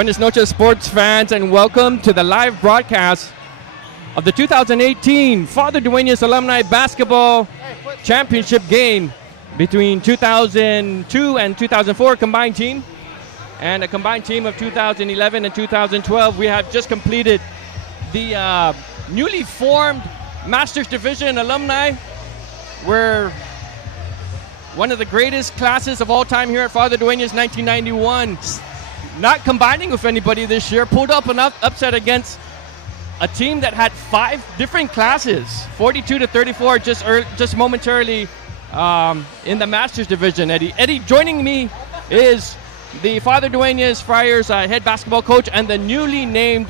Buenas noches, sports fans, and welcome to the live broadcast of the 2018 Father Dueñas Alumni Basketball Championship game between 2002 and 2004 combined team and a combined team of 2011 and 2012. We have just completed the newly formed Masters Division Alumni. We're one of the greatest classes of all time here at Father Dueñas, 1991. Not combining with anybody this year, pulled up an upset against a team that had 5 different classes, 42-34, just momentarily in the Masters Division. Eddie, joining me is the Father Dueñas Friars head basketball coach and the newly named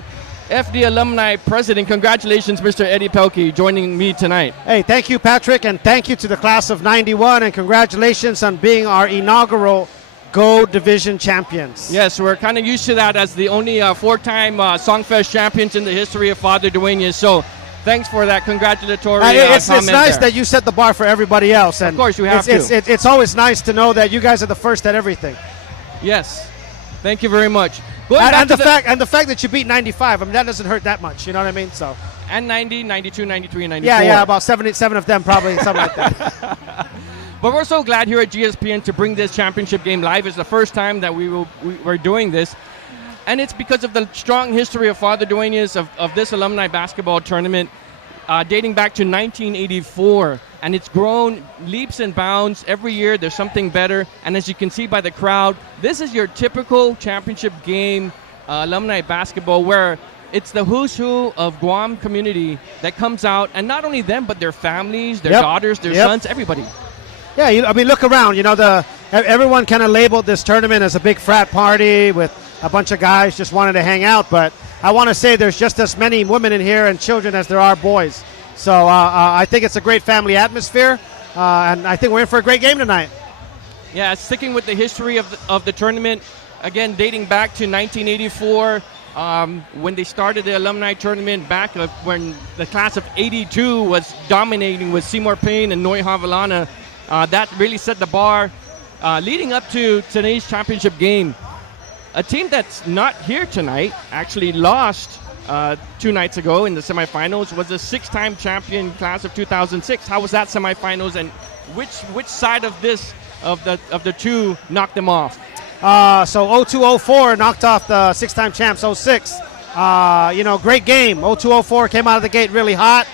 FD Alumni President. Congratulations, Mr. Eddie Pelkey, joining me tonight. Hey, thank you, Patrick, and thank you to the class of 91, and congratulations on being our inaugural Go Division champions. Yes, we're kind of used to that as the only 4-time Songfest champions in the history of Father Dueñas. So thanks for that congratulatory it's comment nice there. that you set the bar for everybody else. And of course, you have to. It's always nice to know that you guys are the first at everything. Yes. Thank you very much. And the fact that you beat 95, I mean, that doesn't hurt that much. You know what I mean? So. And 90, 92, 93, and 94. Yeah, about 77 of them probably, something like that. But we're so glad here at GSPN to bring this championship game live. It's the first time that we're doing this. And it's because of the strong history of Father Dueñas of this alumni basketball tournament dating back to 1984. And it's grown leaps and bounds. Every year there's something better. And as you can see by the crowd, this is your typical championship game alumni basketball where it's the who's who of Guam community that comes out. And not only them, but their families, their daughters, their sons, everybody. Yeah, I mean, look around. You know, everyone kind of labeled this tournament as a big frat party with a bunch of guys just wanting to hang out. But I want to say there's just as many women in here and children as there are boys. So I think it's a great family atmosphere, and I think we're in for a great game tonight. Yeah, sticking with the history of the tournament, again, dating back to 1984, when they started the alumni tournament back when the class of 82 was dominating with Seymour Payne and Noy Havilana. That really set the bar leading up to today's championship game. A team that's not here tonight actually lost 2 nights ago in the semifinals was the 6-time champion class of 2006. How was that semifinals, and which side of the two knocked them off? So 02-04 knocked off the 6-time champs 06. Great game. 02-04 came out of the gate really hot.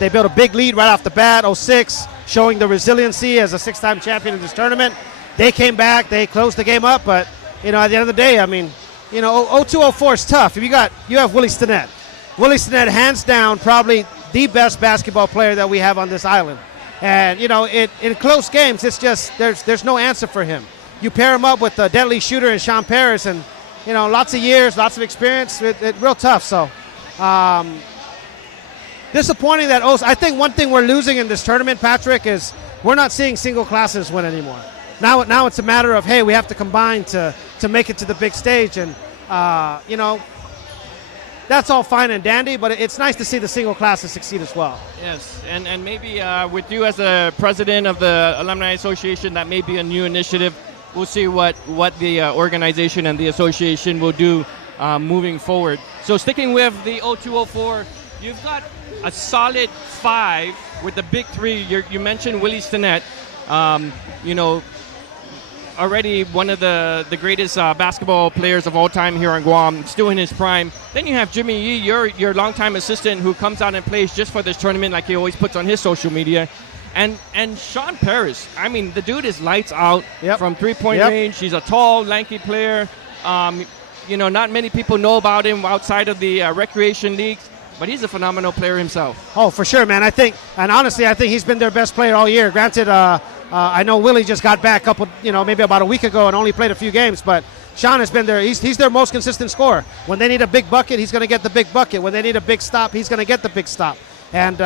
They built a big lead right off the bat. 06 showing the resiliency as a 6-time champion in this tournament. They came back. They closed the game up. But, at the end of the day, I mean, 02-04 is tough. You have Willie Stinnett. Willie Stinnett, hands down, probably the best basketball player that we have on this island. And, in close games, it's just there's no answer for him. You pair him up with the deadly shooter in Sean Paris and, lots of years, lots of experience. It's real tough. So, disappointing that I think one thing we're losing in this tournament, Patrick, is we're not seeing single classes win anymore. Now it's a matter of, hey, we have to combine to make it to the big stage. And, that's all fine and dandy, but it's nice to see the single classes succeed as well. Yes, and maybe with you as the president of the Alumni Association, that may be a new initiative. We'll see what the organization and the association will do moving forward. So sticking with the 02-04, you've got a solid 5 with the big 3. You mentioned Willie Stinnett, already one of the greatest basketball players of all time here in Guam, still in his prime. Then you have Jimmy Yee, your longtime assistant, who comes out and plays just for this tournament like he always puts on his social media. And Sean Paris, I mean, the dude is lights out from three-point range. He's a tall, lanky player. Not many people know about him outside of the recreation leagues. But he's a phenomenal player himself. Oh, for sure, man. Honestly, I think he's been their best player all year. Granted, I know Willie just got back maybe about a week ago and only played a few games, but Sean has been there. He's their most consistent scorer. When they need a big bucket, he's going to get the big bucket. When they need a big stop, he's going to get the big stop. And,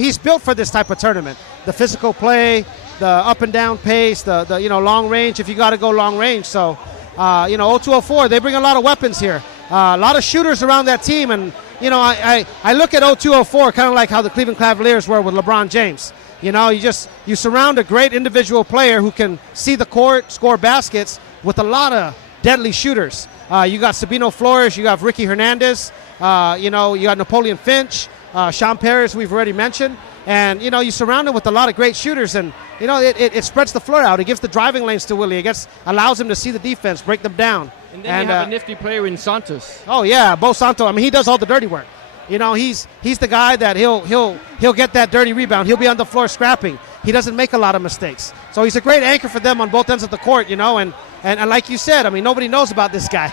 he's built for this type of tournament. The physical play, the up and down pace, the long range, if you got to go long range. So, 02-04, they bring a lot of weapons here. A lot of shooters around that team, and I look at 02-04 kind of like how the Cleveland Cavaliers were with LeBron James. You surround a great individual player who can see the court, score baskets with a lot of deadly shooters. You got Sabino Flores. You got Ricky Hernandez. You got Napoleon Finch. Sean Perez, we've already mentioned. And, you surround him with a lot of great shooters. And, it spreads the floor out. It gives the driving lanes to Willie. It allows him to see the defense, break them down. And then you have a nifty player in Santos. Oh, yeah, Bo Santos. I mean, he does all the dirty work. He's the guy that he'll get that dirty rebound. He'll be on the floor scrapping. He doesn't make a lot of mistakes. So he's a great anchor for them on both ends of the court, and like you said, I mean, nobody knows about this guy,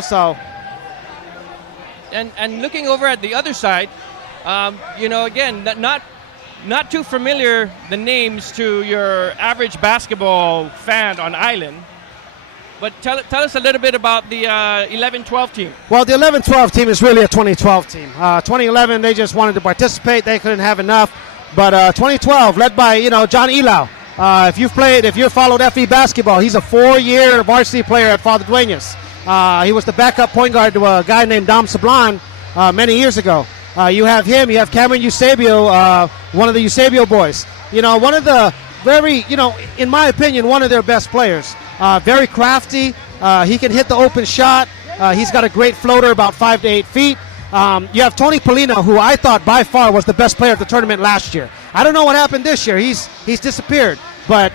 so. And looking over at the other side, again, not too familiar the names to your average basketball fan on Island. But tell us a little bit about the 11-12 team. Well, the 11-12 team is really a 2012 team. 2011, they just wanted to participate. They couldn't have enough. But 2012, led by, John Elau. If you've followed FE basketball, he's a 4-year varsity player at Father Dueñas. He was the backup point guard to a guy named Dom Sablan many years ago. You have him. You have Cameron Eusebio, one of the Eusebio boys. One of the very, in my opinion, one of their best players. Very crafty. He can hit the open shot. He's got a great floater, about 5 to 8 feet. You have Tony Polino, who I thought by far was the best player at the tournament last year. I don't know what happened this year. He's disappeared. But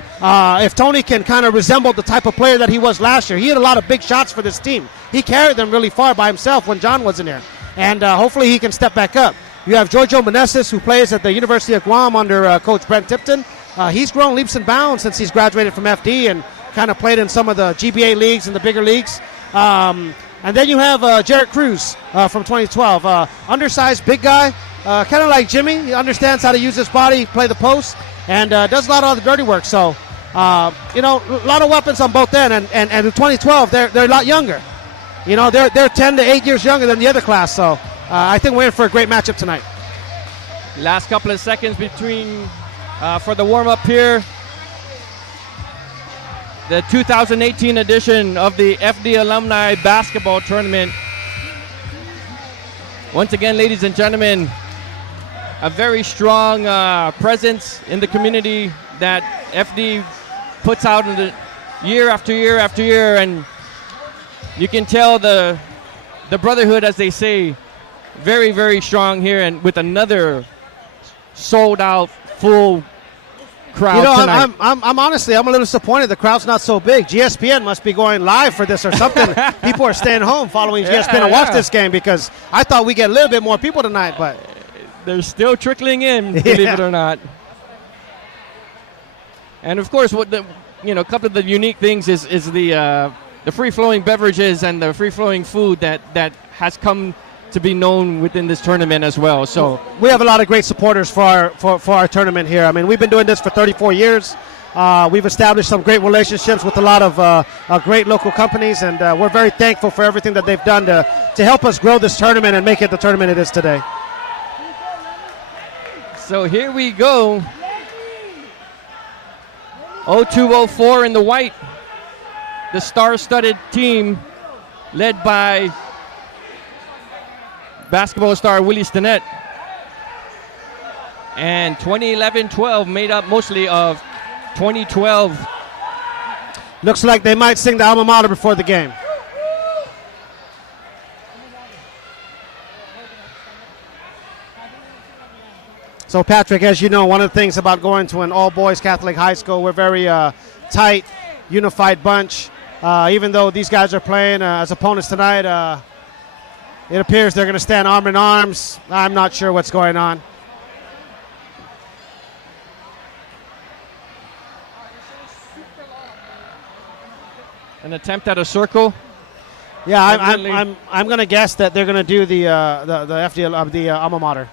if Tony can kind of resemble the type of player that he was last year, he had a lot of big shots for this team. He carried them really far by himself when John wasn't there. And hopefully he can step back up. You have Giorgio Meneses, who plays at the University of Guam under Coach Brent Tipton. He's grown leaps and bounds since he's graduated from FD and kind of played in some of the GBA leagues and the bigger leagues. And then you have Jarrett Cruz from 2012. Undersized, big guy, kind of like Jimmy. He understands how to use his body, play the post, and does a lot of the dirty work. So, a lot of weapons on both ends. And in 2012, they're a lot younger. They're 10 to 8 years younger than the other class. So, I think we're in for a great matchup tonight. Last couple of seconds for the warm-up here. The 2018 edition of the FD Alumni Basketball Tournament. Once again, ladies and gentlemen, a very strong presence in the community that FD puts out in the year after year after year, and you can tell the brotherhood, as they say, very, very strong here, and with another sold-out full crowd tonight. I'm honestly, I'm a little disappointed the crowd's not so big. GSPN must be going live for this or something. People are staying home following GSPN to watch this game, because I thought we'd get a little bit more people tonight, but they're still trickling in, believe it or not. And of course, a couple of the unique things is the free-flowing beverages and the free-flowing food that has come to be known within this tournament as well. So we have a lot of great supporters for our tournament here. I mean, we've been doing this for 34 years. We've established some great relationships with a lot of great local companies, and we're very thankful for everything that they've done to help us grow this tournament and make it the tournament it is today. So here we go. 0204 in the white. The star-studded team led by basketball star Willie Stinnett. And 2011-12 made up mostly of 2012. Looks like they might sing the alma mater before the game. So, Patrick, as you know, one of the things about going to an all-boys Catholic high school, we're very tight, unified bunch. Even though these guys are playing as opponents tonight, it appears they're going to stand arm in arms. I'm not sure what's going on. An attempt at a circle. Yeah, I'm going to guess that they're going to do the FD of the alma mater.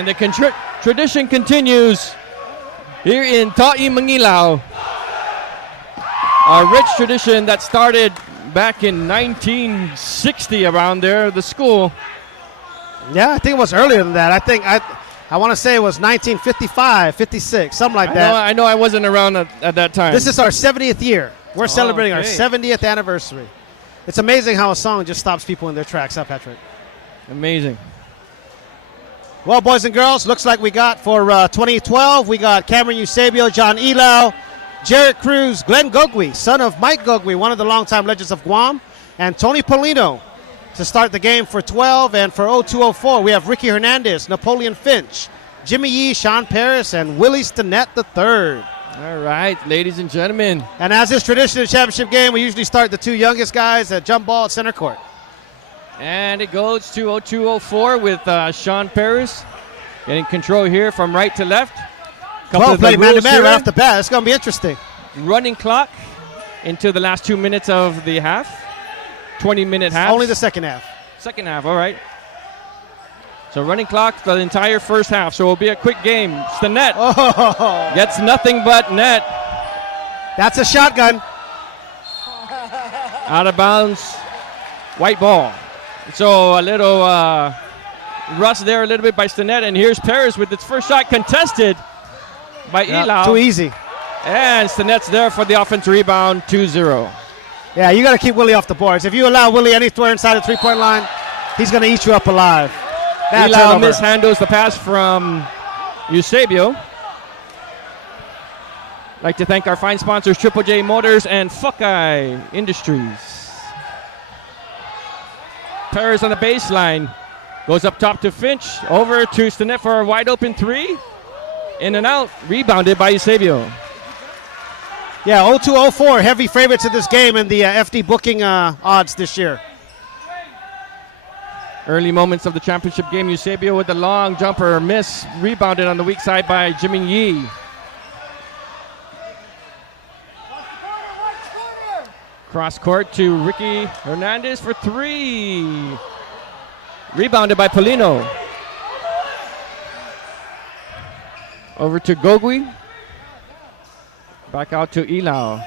And the tradition continues here in Ta'i Mangilaw. A rich tradition that started back in 1960 around there, the school. Yeah, I think it was earlier than that. I want to say it was 1955, 56, something like that. I know I wasn't around at that time. This is our 70th year. We're celebrating our okay. 70th anniversary. It's amazing how a song just stops people in their tracks, huh, Patrick? Amazing. Well, boys and girls, looks like we got for 2012, we got Cameron Eusebio, John Elau, Jarrett Cruz, Glenn Gogwe, son of Mike Gogwe, one of the longtime legends of Guam, and Tony Polino to start the game for 12. And for 0204, we have Ricky Hernandez, Napoleon Finch, Jimmy Yee, Sean Paris, and Willie Stinnett III. All right, ladies and gentlemen. And as is tradition in the championship game, we usually start the two youngest guys at jump ball at center court. And it goes to 0204 with Sean Paris getting control here from right to left. Well, play man-to-man right off the bat. It's going to be interesting. Running clock into the last 2 minutes of the half. 20-minute half. Only the second half. Second half, all right. So running clock the entire first half. So it'll be a quick game. Stinnett gets nothing but net. That's a shotgun. Out of bounds. White ball. So a little rust there a little bit by Stinnett. And here's Paris with its first shot contested by Elau. Too easy. And Stinnett's there for the offensive rebound, 2-0. Yeah, you got to keep Willie off the boards. If you allow Willie anywhere inside the three-point line, he's going to eat you up alive. Elau mishandles the pass from Eusebio. Like to thank our fine sponsors, Triple J Motors and Fuckeye Industries. Paris on the baseline. Goes up top to Finch. Over to Stinnett for a wide open three. In and out. Rebounded by Eusebio. Yeah, 0204, heavy favorites in this game in the FD booking odds this year. Early moments of the championship game. Eusebio with the long jumper miss. Rebounded on the weak side by Jimmy Yee. Cross court to Ricky Hernandez for three. Rebounded by Polino. Over to Gogwe. Back out to Elau.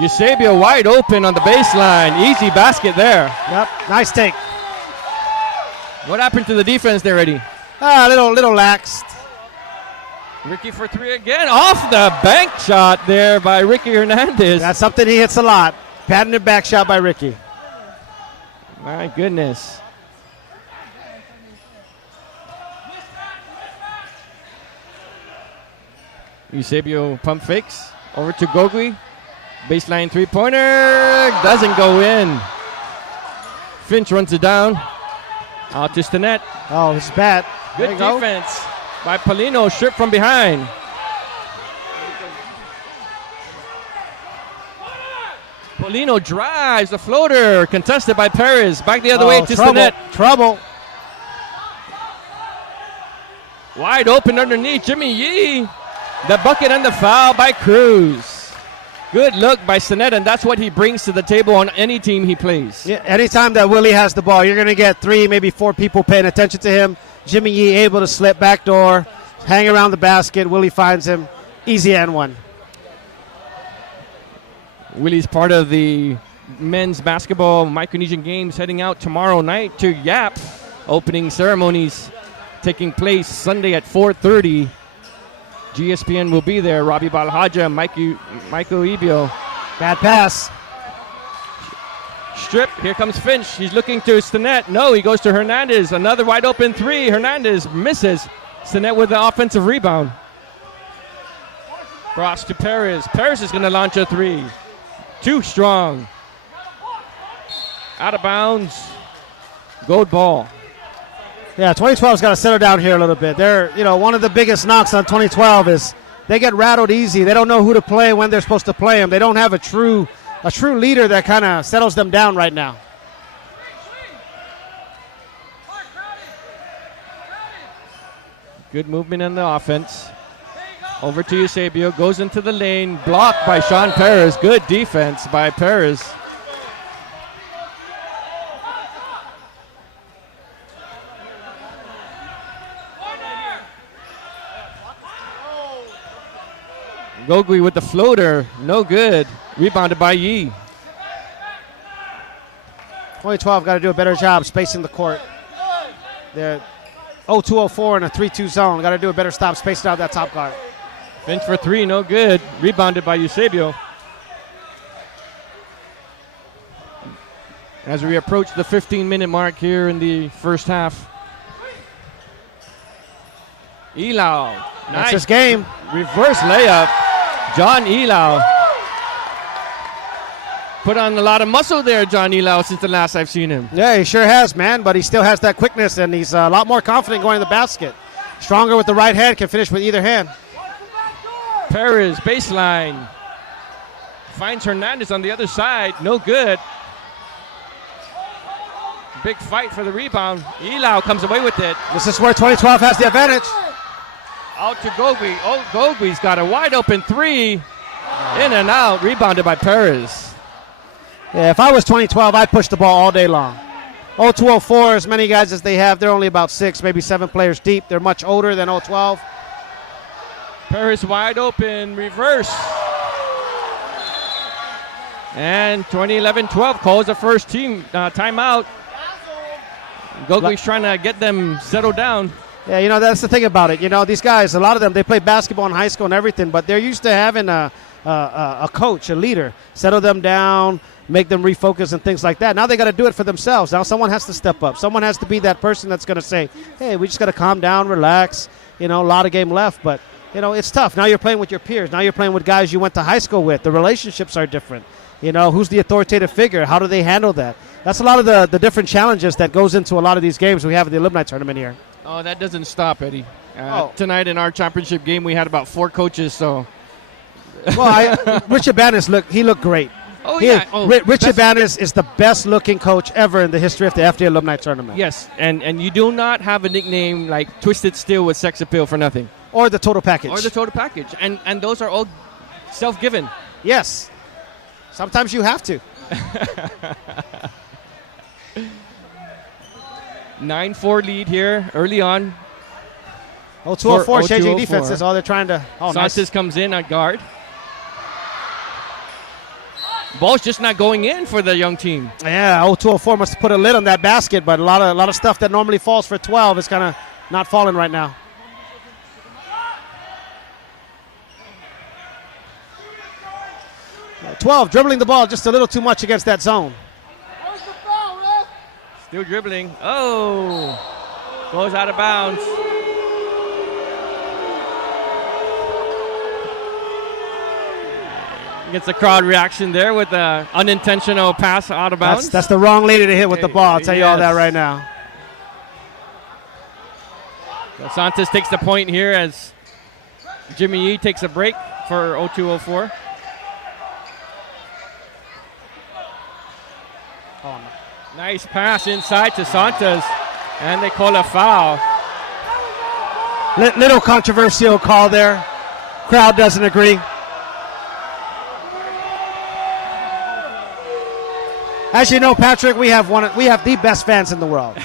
Eusebio wide open on the baseline. Easy basket there. Yep, nice take. What happened to the defense there, Eddie? A little laxed. Ricky for three again. Off the bank shot there by Ricky Hernandez. That's something he hits a lot. Patented back shot by Ricky. My goodness. Eusebio pump fakes. Over to Gogwe. Baseline three-pointer. Doesn't go in. Finch runs it down. Out to Stinnett. Oh, this is bad. Good defense by Polino. Stripped from behind. Polino drives the floater. Contested by Perez. Back the other way to Stinnett. Trouble. Wide open underneath. Jimmy Yee. The bucket and the foul by Cruz. Good look by Stinnett, and that's what he brings to the table on any team he plays. Yeah, anytime that Willie has the ball, you're going to get 3, maybe 4 people paying attention to him. Jimmy Yee able to slip back door, hang around the basket. Willie finds him. Easy and one. Willie's part of the men's basketball Micronesian Games heading out tomorrow night to Yap. Opening ceremonies taking place Sunday at 4:30. GSPN will be there. Robbie Balhaja, Michael Ebio. Bad pass. Strip. Here comes Finch. He's looking to Stinnett. No, he goes to Hernandez. Another wide open three. Hernandez misses. Stinnett with the offensive rebound. Cross to Perez. Perez is going to launch a three. Too strong. Out of bounds. Gold ball. Yeah, 2012's got to settle down here a little bit. They're, one of the biggest knocks on 2012 is they get rattled easy. They don't know who to play when they're supposed to play them. They don't have a true leader that kind of settles them down right now. Good movement in the offense. Over to Eusebio. Goes into the lane. Blocked by Sean Perez. Good defense by Perez. Gogui with the floater. No good. Rebounded by Yi. 2012 got to do a better job spacing the court. They're 0-2-0-4 in a 3-2 zone. Got to do a better stop spacing out that top guard. Finch for three. No good. Rebounded by Eusebio. As we approach the 15-minute mark here in the first half. Ilau. That's Nice. his game. Reverse layup. John Ilau. Put on a lot of muscle there, John Ilau, since the last I've seen him. Yeah, he sure has, man. But he still has that quickness, and he's a lot more confident going to the basket. Stronger with the right hand, can finish with either hand. Perez, baseline. Finds Hernandez on the other side. No good. Big fight for the rebound. Ilau comes away with it. This is where 2012 has the advantage. Out to Gogui. Oh, Gogui's got a wide open three. In and out. Rebounded by Perez. Yeah, if I was 2012, I'd push the ball all day long. 0-2-0-4, as many guys as they have, they're only about 6, maybe 7 players deep. They're much older than 0-12. Perez wide open. Reverse. And 2011-12 calls the first team timeout. Gogui's trying to get them settled down. Yeah, that's the thing about it. These guys, a lot of them, they play basketball in high school and everything, but they're used to having a coach, a leader, settle them down, make them refocus and things like that. Now they got to do it for themselves. Now someone has to step up. Someone has to be that person that's going to say, hey, we just got to calm down, relax. A lot of game left, but, it's tough. Now you're playing with your peers. Now you're playing with guys you went to high school with. The relationships are different. Who's the authoritative figure? How do they handle that? That's a lot of the different challenges that goes into a lot of these games we have at the alumni tournament here. Oh, that doesn't stop, Eddie. Tonight in our championship game, we had about 4 coaches, so. Well, Richard Bannis, he looked great. Oh, yeah. Richard Bannis is the best-looking coach ever in the history of the FD Alumni Tournament. Yes, and you do not have a nickname like Twisted Steel with sex appeal for nothing. Or the total package. And those are all self-given. Yes. Sometimes you have to. 9-4 lead here early on. 0-2-0-4 changing defenses. All they're trying to. Oh, Sanchez nice. comes in at guard. Ball's just not going in for the young team. Yeah, 0-2-0-4 must have put a lid on that basket, but a lot of stuff that normally falls for 12 is kind of not falling right now. Yeah, 12 dribbling the ball just a little too much against that zone. Still dribbling. Oh, goes out of bounds. Gets a crowd reaction there with an unintentional pass out of bounds. That's the wrong lady to hit with the ball. I'll tell you all that right now. So Santos takes the point here as Jimmy Yee takes a break for 0-2-0-4. Nice pass inside to Santos, and they call a foul. Little controversial call there. Crowd doesn't agree. As you know, Patrick, we have the best fans in the world.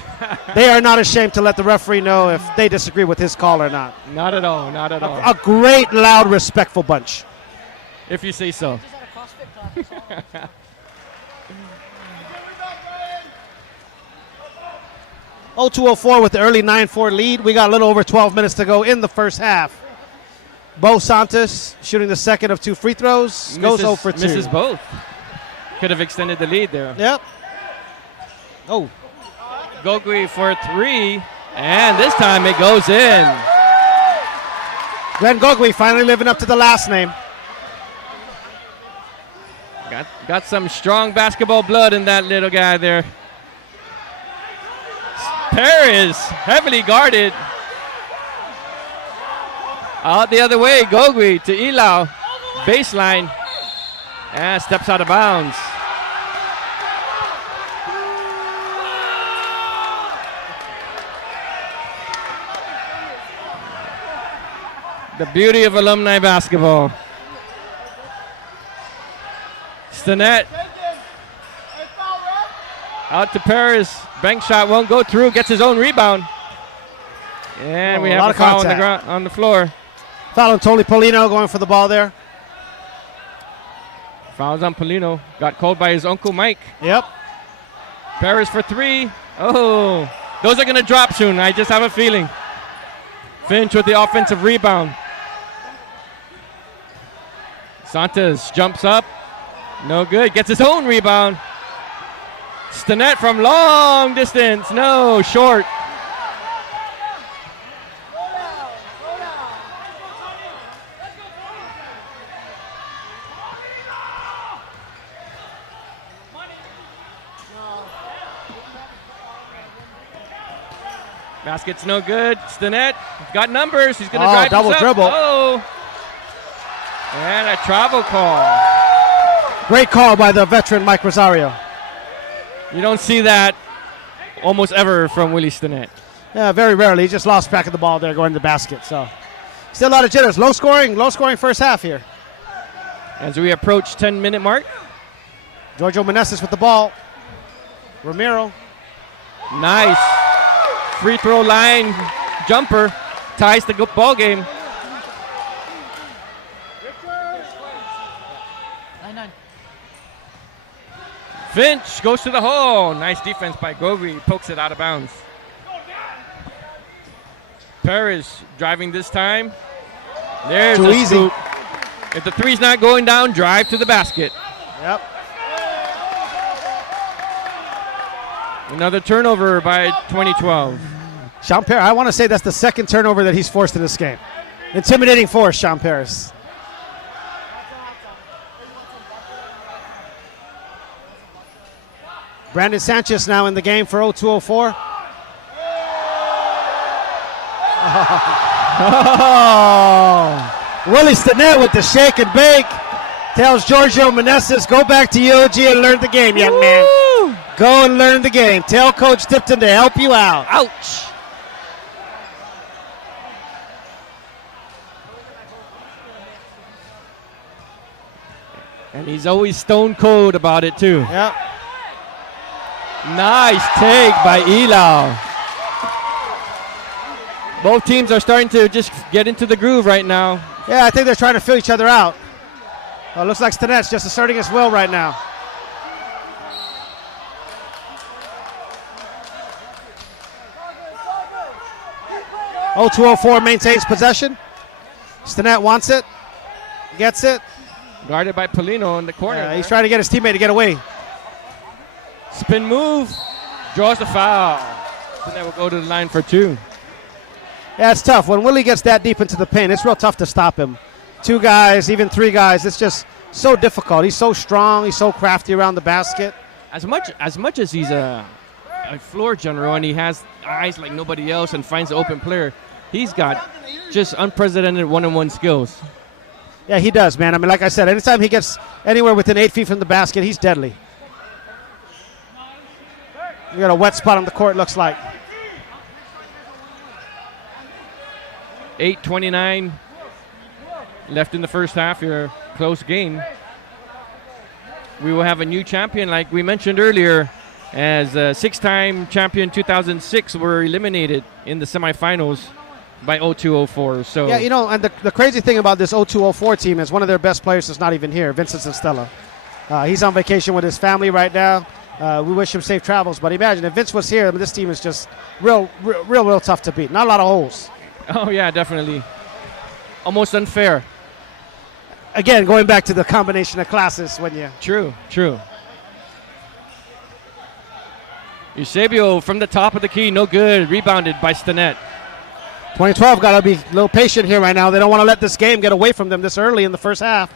They are not ashamed to let the referee know if they disagree with his call or not. Not at all, not at all. A great, loud, respectful bunch. If you say so. 0-2-0-4 with the early 9-4 lead. We got a little over 12 minutes to go in the first half. Bo Santos shooting the second of 2 free throws. Goes 0 for 2. Misses both. Could have extended the lead there. Yep. Oh. Gogui for 3, and this time it goes in. Glenn Gogui finally living up to the last name. Got some strong basketball blood in that little guy there. Perez heavily guarded. Out the other way, Gogui to Ilau. Baseline. And steps out of bounds. The beauty of alumni basketball. Stinnett. Out to Perez. Bank shot won't go through. Gets his own rebound. And we have a foul on the floor. Foul on Tony Polino going for the ball there. Fouls on Polino. Got called by his Uncle Mike. Yep. Paris for 3. Oh, those are going to drop soon. I just have a feeling. Finch with the offensive rebound. Santos jumps up. No good. Gets his own rebound. Stinnett from long distance. No, short. Basket's no good. Stinnett got numbers. He's going to drive double this up. dribble. Oh. And a travel call. Great call by the veteran Mike Rosario. You don't see that almost ever from Willie Stinnett. Yeah, very rarely. He just lost track of the ball there going to the basket. So still a lot of jitters. Low scoring first half here. As we approach 10-minute mark. Giorgio Meneses with the ball. Ramiro. Nice. Free throw line jumper ties the ball game. Finch goes to the hole. Nice defense by Govi. Pokes it out of bounds. Paris driving this time. There's Too the easy. scoop. If the three's not going down, drive to the basket. Yep. Another turnover by 2012. Sean Paris, I want to say that's the second turnover that he's forced in this game. Intimidating force, Sean Paris. Brandon Sanchez now in the game for 0204. Willie Stinnett with the shake and bake. Tells Giorgio Meneses, go back to UOG and learn the game, young man. Go and learn the game. Tell Coach Tipton to help you out. Ouch. And he's always stone cold about it, too. Yep. Nice take by Ilau. Both teams are starting to just get into the groove right now. Yeah, I think they're trying to fill each other out. Looks like Stinnett's just asserting his will right now. Oh, 204 maintains possession. Stinnett wants it. Gets it. Guarded by Polino in the corner. He's trying to get his teammate to get away. Spin move. Draws the foul. Stinnett will go to the line for 2. Yeah, it's tough. When Willie gets that deep into the paint, it's real tough to stop him. 2 guys, even 3 guys, it's just so difficult. He's so strong. He's so crafty around the basket. As much as he's a floor general and he has eyes like nobody else and finds the open player, he's got just unprecedented one-on-one skills. Yeah, he does, man. I mean, like I said, anytime he gets anywhere within 8 feet from the basket, he's deadly. You got a wet spot on the court, looks like. 8:29 left in the first half here. Close game. We will have a new champion, like we mentioned earlier, as a 6-time champion 2006 were eliminated in the semifinals by 0204. So yeah, you know, and the crazy thing about this 0204 team is one of their best players is not even here, Vincent Stella. He's on vacation with his family right now. We wish him safe travels, but imagine if Vince was here, I mean, this team is just real tough to beat. Not a lot of holes. Oh, yeah, definitely. Almost unfair. Again, going back to the combination of classes when you... True. Eusebio from the top of the key, no good. Rebounded by Stinnett. 2012 got to be a little patient here right now. They don't want to let this game get away from them this early in the first half.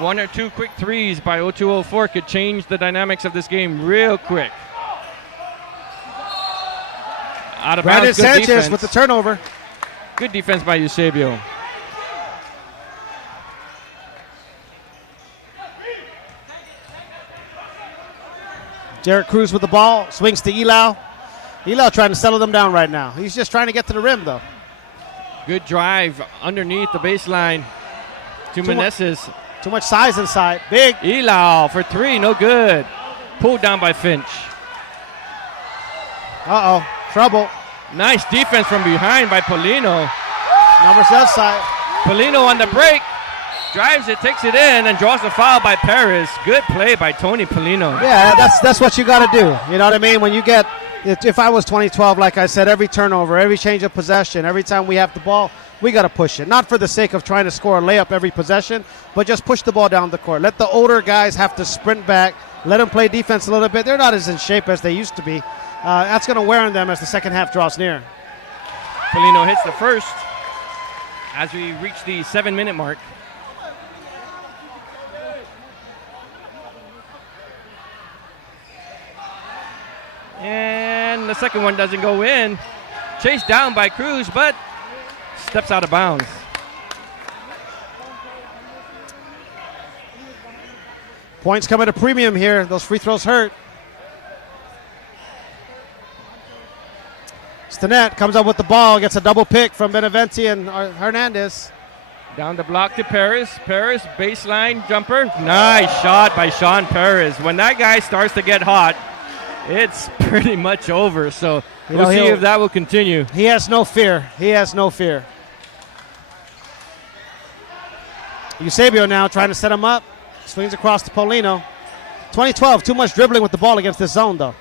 1 or 2 quick threes by 0204 could change the dynamics of this game real quick. Out of Brandon bounds, good Sanchez defense. with the turnover. Good defense by Eusebio. Jarrett Cruz with the ball. Swings to Ilau. Ilau trying to settle them down right now. He's just trying to get to the rim, though. Good drive underneath the baseline to Meneses. Too much size inside. Big. Ilau for 3, no good. Pulled down by Finch. Uh-oh. Trouble. Nice defense from behind by Polino. Numbers outside. Polino on the break. drives it, takes it in, and draws the foul by Perez. Good play by Tony Polino. Yeah, that's what you got to do. You know what I mean? When you get, if I was 2012, like I said, every turnover, every change of possession, every time we have the ball, we got to push it. Not for the sake of trying to score a layup every possession, but just push the ball down the court. Let the older guys have to sprint back. Let them play defense a little bit. They're not as in shape as they used to be. That's going to wear on them as the second half draws near. Polino hits the first as we reach the 7-minute mark. And the second one doesn't go in. Chased down by Cruz, but steps out of bounds. Points come at a premium here. Those free throws hurt. Stinnett comes up with the ball, gets a double pick from Beneventi and Hernandez. Down the block to Perez. Perez, baseline jumper. Nice shot by Sean Perez. When that guy starts to get hot, it's pretty much over. So we'll see if that will continue. He has no fear. He has no fear. Eusebio now trying to set him up. Swings across to Polino. 2012, too much dribbling with the ball against this zone, though.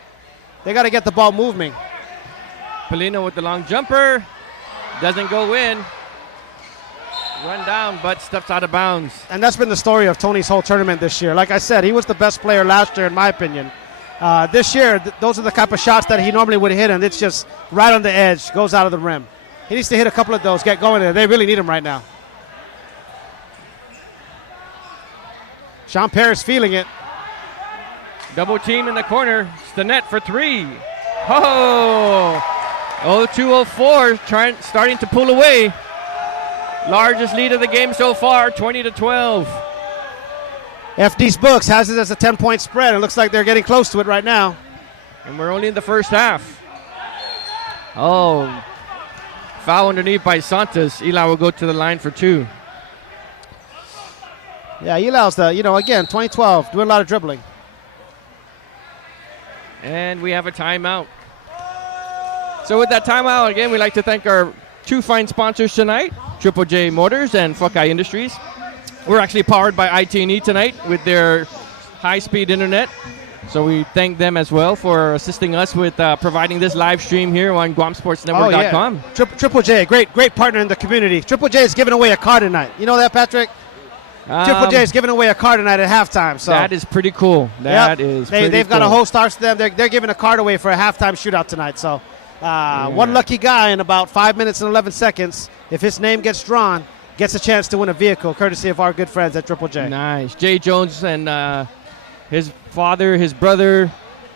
They got to get the ball moving. Polino with the long jumper. Doesn't go in. Run down, but steps out of bounds. And that's been the story of Tony's whole tournament this year. Like I said, he was the best player last year, in my opinion. This year, those are the type of shots that he normally would hit, and it's just right on the edge, goes out of the rim. He needs to hit a couple of those, get going there. They really need him right now. Sean Perez feeling it. Double team in the corner. Stinnett for three. Oh! 02-04 starting to pull away. Largest lead of the game so far, 20-12. FD's books has it as a 10-point spread. It looks like they're getting close to it right now. And we're only in the first half. Oh. Foul underneath by Santos. Eli will go to the line for two. Yeah, Eli's again, 2012, doing a lot of dribbling. And we have a timeout. So with that timeout, again, we'd like to thank our two fine sponsors tonight, Triple J Motors and Fuckeye Industries. We're actually powered by IT&E tonight with their high-speed internet. So we thank them as well for assisting us with providing this live stream here on GuamSportsNetwork.com. Oh, yeah. Triple J, great partner in the community. Triple J is giving away a car tonight. You know that, Patrick? Triple J is giving away a car tonight at halftime. So that is pretty cool. They've got a whole star to them. They're giving a card away for a halftime shootout tonight. So one lucky guy in about 5 minutes and 11 seconds, if his name gets drawn, gets a chance to win a vehicle, courtesy of our good friends at Triple J. Nice. Jay Jones and his father, his brother,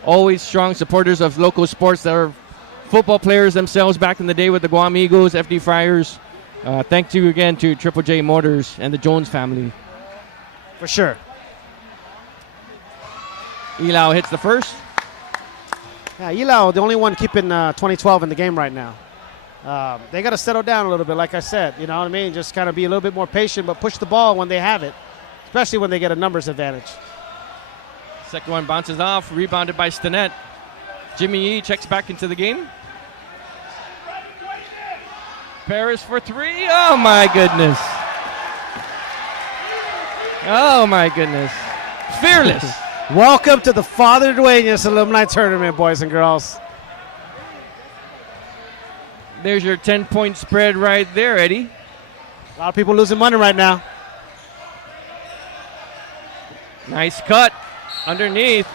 always strong supporters of local sports that are football players themselves back in the day with the Guam Eagles, FD Friars. Thank you again to Triple J Motors and the Jones family. For sure. Elau hits the first. Yeah, Elau, the only one keeping 2012 in the game right now. They got to settle down a little bit, like I said. You know what I mean? Just kind of be a little bit more patient, but push the ball when they have it, especially when they get a numbers advantage. Second one bounces off, rebounded by Stinnett. Jimmy Yee checks back into the game. Perez for three. Oh, my goodness. Oh, my goodness. Fearless. Welcome to the Father Dueñas Alumni Tournament, boys and girls. There's your 10-point spread right there, Eddie. A lot of people losing money right now. Nice cut underneath.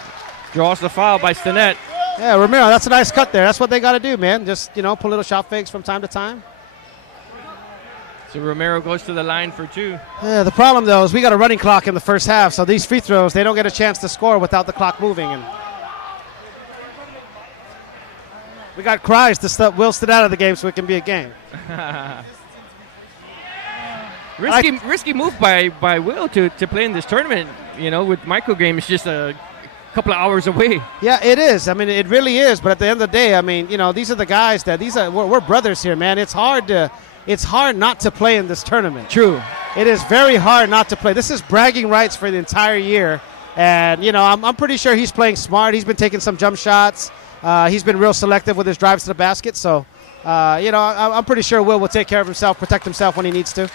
Draws the foul by Stinnett. Yeah, Romero, that's a nice cut there. That's what they got to do, man. Just, pull little shot fakes from time to time. So Romero goes to the line for two. Yeah, the problem, though, is we got a running clock in the first half, so these free throws, they don't get a chance to score without the clock moving. And we got cries to stop Will Stinnett out of the game so it can be a game. Risky move by Will to play in this tournament. With microgame, it's just a couple of hours away. Yeah, it is. I mean, it really is. But at the end of the day, I mean, these are the guys that we're brothers here, man. It's hard not to play in this tournament. True. It is very hard not to play. This is bragging rights for the entire year. And, I'm pretty sure he's playing smart. He's been taking some jump shots. He's been real selective with his drives to the basket. So, I'm pretty sure Will take care of himself, protect himself when he needs to.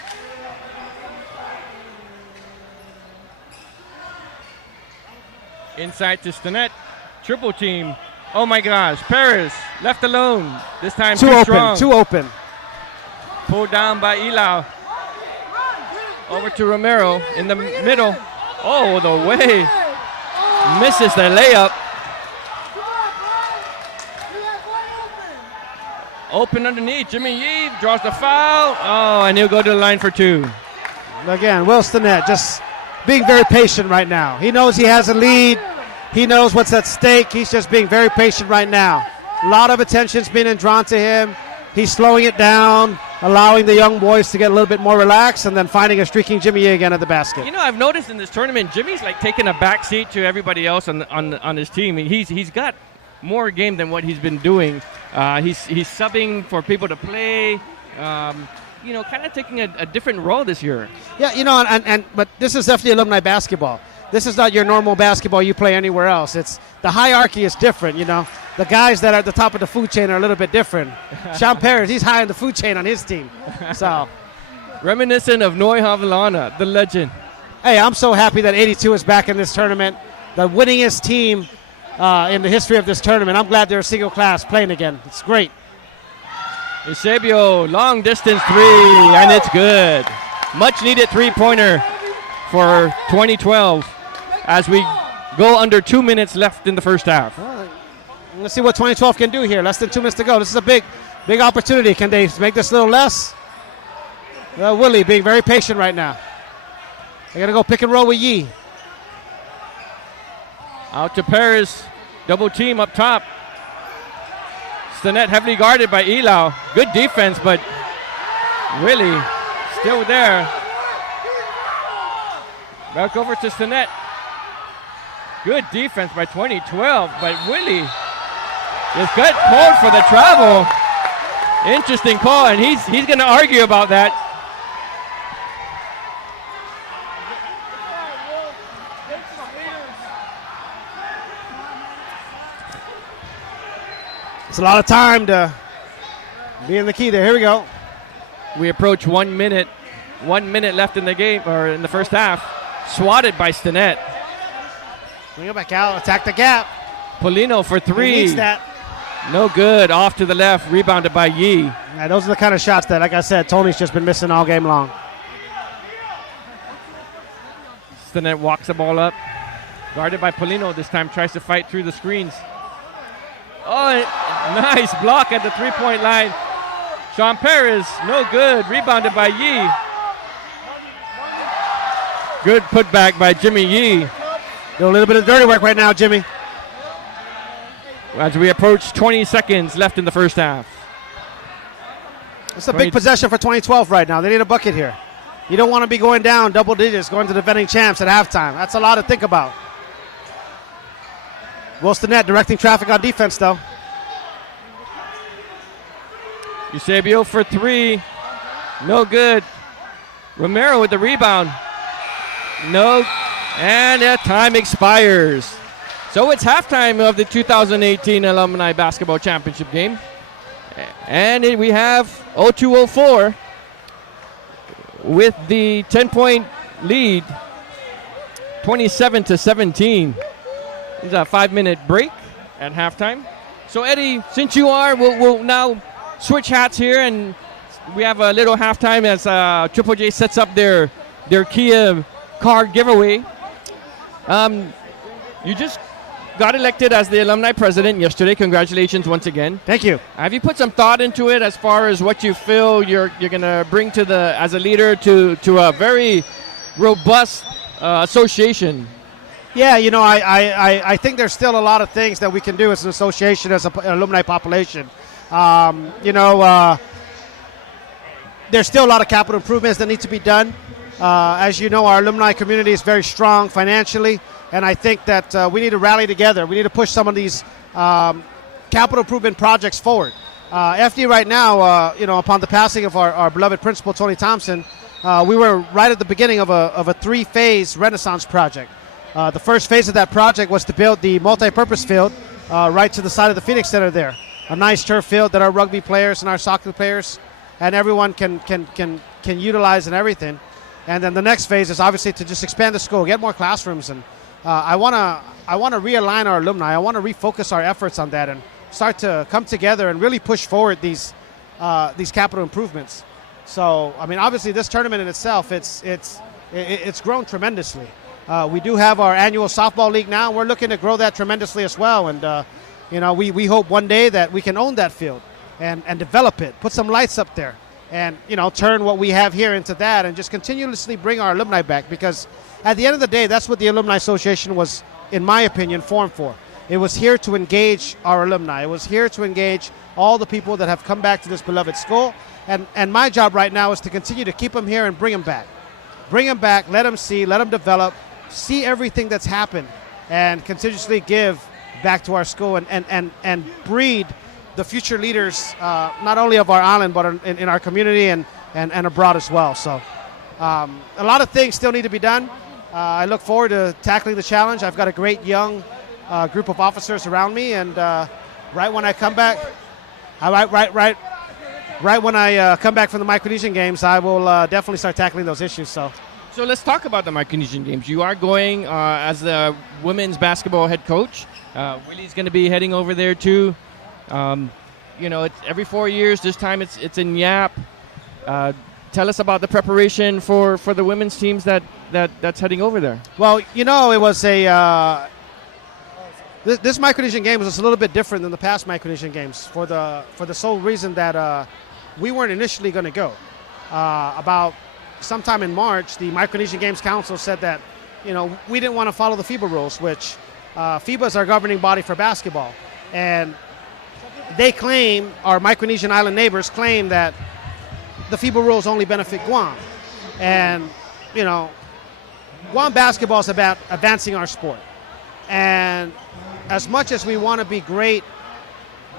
Inside to Stinnett. Triple team. Oh my gosh. Paris left alone. This time too strong. Too open. Pulled down by Ilau. Over to Romero in the middle. Oh, the way. Misses the layup. Open underneath. Jimmy Yee draws the foul. Oh, and he'll go to the line for two. Again, Will Stinnett just being very patient right now. He knows he has a lead. He knows what's at stake. He's just being very patient right now. A lot of attention's being drawn to him. He's slowing it down, allowing the young boys to get a little bit more relaxed, and then finding a streaking Jimmy Yee again at the basket. You know, I've noticed in this tournament, Jimmy's like taking a back seat to everybody else on his team. He's got more game than what he's been doing. He's subbing for people to play. Kind of taking a different role this year. Yeah, but this is definitely alumni basketball. This is not your normal basketball you play anywhere else. It's the hierarchy is different, The guys that are at the top of the food chain are a little bit different. Sean Paris, he's high on the food chain on his team. So, reminiscent of Noy Havlana, the legend. Hey, I'm so happy that 82 is back in this tournament. The winningest team in the history of this tournament. I'm glad they're a single class playing again. It's great. Eusebio, long distance three, and it's good. Much needed three-pointer for 2012 as we go under 2 minutes left in the first half. Let's see what 2012 can do here. Less than 2 minutes to go. This is a big opportunity. Can they make this a little less? Willie being very patient right now. They got to go pick and roll with Yee. Out to Paris. Double team up top. Stinnett heavily guarded by Ilau. Good defense, but Willie still there. Back over to Stinnett. Good defense by 2012, but Willie is good called for the travel. Interesting call, and he's going to argue about that. It's a lot of time to be in the key there. Here we go. We approach 1 minute. 1 minute left in the game, or in the first half. Swatted by Stinnett. Bring it back out. Attack the gap. Polino for three. He needs that. No good. Off to the left. Rebounded by Yee. Yeah, those are the kind of shots that, like I said, Tony's just been missing all game long. Stinnett walks the ball up. Guarded by Polino. This time tries to fight through the screens. Oh, nice block at the three-point line. Sean Paris, no good. Rebounded by Yee. Good putback by Jimmy Yee. Do a little bit of dirty work right now, Jimmy. As we approach 20 seconds left in the first half. It's a big possession for 2012 right now. They need a bucket here. You don't want to be going down double digits, going to the defending champs at halftime. That's a lot to think about. Will Stinnett directing traffic on defense, though. Eusebio for three. No good. Romero with the rebound. No. And that time expires. So it's halftime of the 2018 Alumni Basketball Championship game. And we have 0204 with the 10-point lead, 27-17. It's a 5-minute break at halftime. So Eddie, since you are, we'll now switch hats here, and we have a little halftime as Triple J sets up their Kia car giveaway. You just got elected as the alumni president yesterday. Congratulations once again. Thank you. Have you put some thought into it as far as what you feel you're going to bring to as a leader to a very robust association? Yeah, I think there's still a lot of things that we can do as an association, as an alumni population. There's still a lot of capital improvements that need to be done. As you know, our alumni community is very strong financially, and I think that we need to rally together. We need to push some of these capital improvement projects forward. FD right now, upon the passing of our beloved principal, Tony Thompson, we were right at the beginning of a three-phase Renaissance project. The first phase of that project was to build the multi-purpose field right to the side of the Phoenix Center there. A nice turf field that our rugby players and our soccer players and everyone can utilize and everything. And then the next phase is obviously to just expand the school, get more classrooms. And I want want to realign our alumni. I want to refocus our efforts on that and start to come together and really push forward these capital improvements. So, I mean, obviously, this tournament in itself, it's grown tremendously. We do have our annual softball league now. We're looking to grow that tremendously as well. And, we hope one day that we can own that field and develop it, put some lights up there, and, turn what we have here into that and just continuously bring our alumni back. Because at the end of the day, that's what the Alumni Association was, in my opinion, formed for. It was here to engage our alumni. It was here to engage all the people that have come back to this beloved school. And my job right now is to continue to keep them here and bring them back. Bring them back, let them see, let them develop, see everything that's happened, and continuously give back to our school and breed the future leaders, not only of our island, but in our community and abroad as well. So a lot of things still need to be done. I look forward to tackling the challenge. I've got a great young group of officers around me, and right when I come back, right when I come back from the Micronesian Games, I will definitely start tackling those issues. So let's talk about the Micronesian Games. You are going as the women's basketball head coach. Willie's going to be heading over there too. It's every 4 years. This time it's in Yap. Tell us about the preparation for the women's teams that's heading over there. Well, it was this Micronesian Games was a little bit different than the past Micronesian Games for the sole reason that we weren't initially going to go. About sometime in March, the Micronesian Games Council said that we didn't want to follow the FIBA rules, which FIBA is our governing body for basketball, and they claim, our Micronesian island neighbors claim, that the FIBA rules only benefit Guam. And, Guam basketball is about advancing our sport. And as much as we want to be great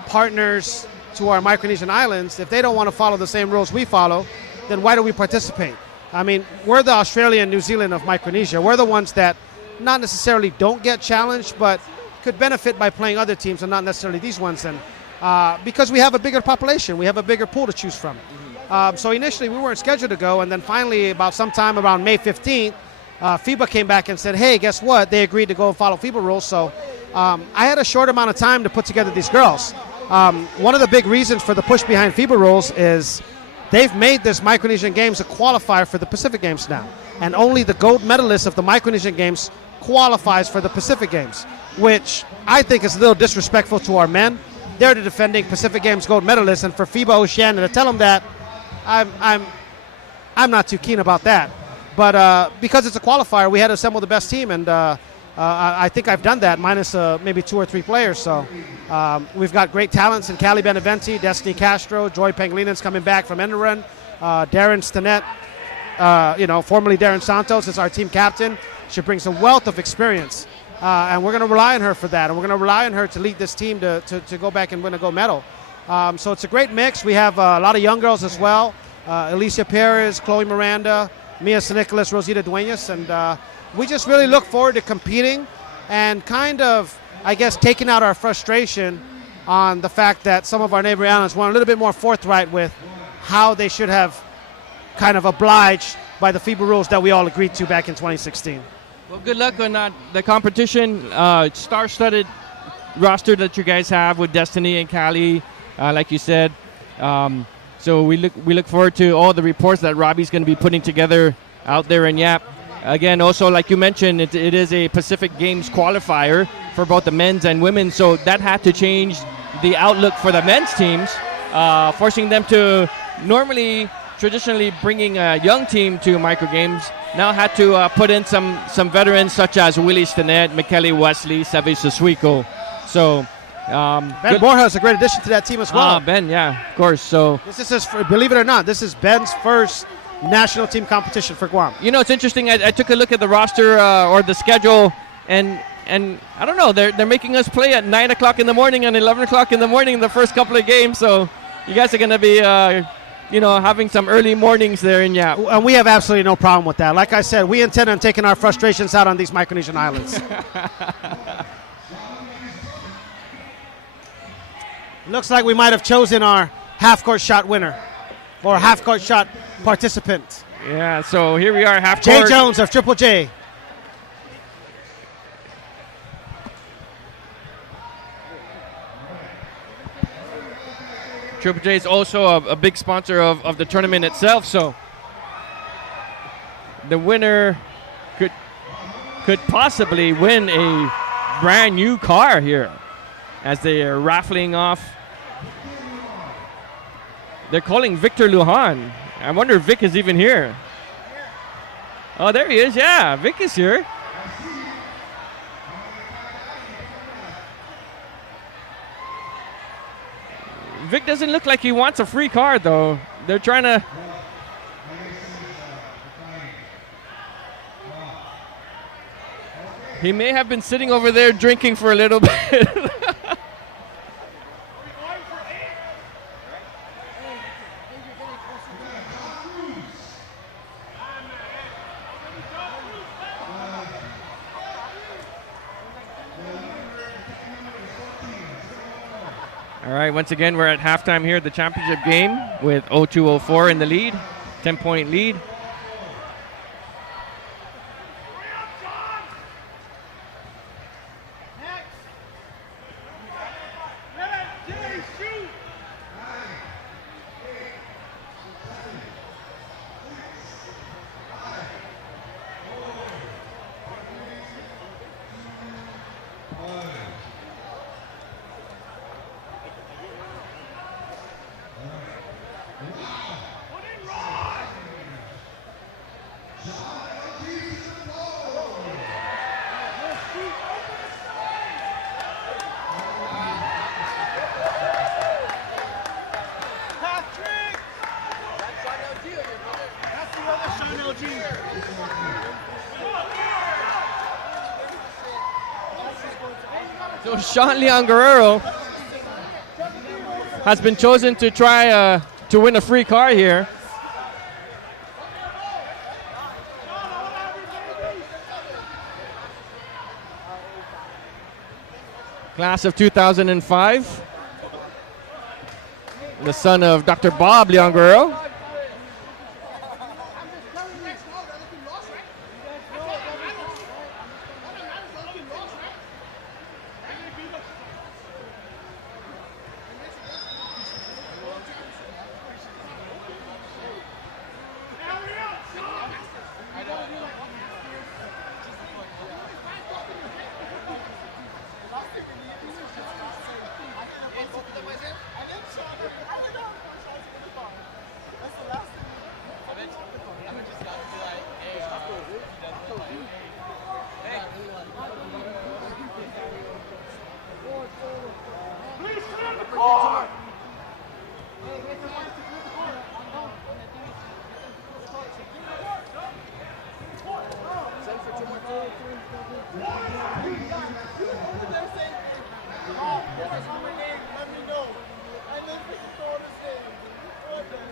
partners to our Micronesian islands, if they don't want to follow the same rules we follow, then why do we participate? I mean, we're the Australia and New Zealand of Micronesia. We're the ones that not necessarily don't get challenged, but could benefit by playing other teams and not necessarily these ones. And because we have a bigger population, we have a bigger pool to choose from. So initially we weren't scheduled to go, and then finally about sometime around May 15th, FIBA came back and said, hey, guess what? They agreed to go and follow FIBA rules. So I had a short amount of time to put together these girls. One of the big reasons for the push behind FIBA rules is they've made this Micronesian Games a qualifier for the Pacific Games now. And only the gold medalist of the Micronesian Games qualifies for the Pacific Games, which I think is a little disrespectful to our men. They're the defending Pacific Games gold medalists, and for FIBA Oceania to tell them that, I'm not too keen about that. But because it's a qualifier, we had to assemble the best team, and I think I've done that, minus maybe 2 or 3 players. So we've got great talents in Callie Beneventi, Destiny Castro, Joy Panglinen's coming back from Enderan, Darren Stinnett, formerly Darren Santos is our team captain. She brings a wealth of experience, and we're going to rely on her for that, and we're going to rely on her to lead this team to go back and win a gold medal. So it's a great mix. We have a lot of young girls as well. Alicia Perez, Chloe Miranda, Mia Nicholas, Rosita Duenas, and we just really look forward to competing and kind of, I guess, taking out our frustration on the fact that some of our neighboring islands were a little bit more forthright with how they should have kind of obliged by the FIBA rules that we all agreed to back in 2016. Well, good luck on the competition. Star-studded roster that you guys have with Destiny and Callie, like you said. So we look forward to all the reports that Robbie's going to be putting together out there in Yap. Again, also, like you mentioned, it is a Pacific Games qualifier for both the men's and women's, so that had to change the outlook for the men's teams, forcing them to traditionally bringing a young team to micro games, now had to put in some veterans such as Willie Stinnett, McKelly Wesley, Sevi Susuiko. So Ben Borja is a great addition to that team as well. Ben, yeah, of course. So this is believe it or not, this is Ben's first national team competition for Guam. It's interesting. I took a look at the roster or the schedule, and I don't know. They're making us play at 9 o'clock in the morning and 11 o'clock in the morning the first couple of games. So you guys are going to be having some early mornings there in Yap. And we have absolutely no problem with that. Like I said, we intend on taking our frustrations out on these Micronesian islands. Looks like we might have chosen our half-court shot winner or half-court shot participant. Yeah, so here we are, half-court. Jay Jones of Triple J. Triple J is also a big sponsor of the tournament itself, so the winner could possibly win a brand new car here as they are raffling off. They're calling Victor Lujan. I wonder if Vic is even here. Oh, there he is. Yeah, Vic is here. Vic doesn't look like he wants a free car, though. They're trying to... He may have been sitting over there drinking for a little bit. All right, once again, we're at halftime here at the championship game with 0204 in the lead, 10-point lead. So Sean Leon Guerrero has been chosen to try to win a free car here. Class of 2005. The son of Dr. Bob Leon Guerrero.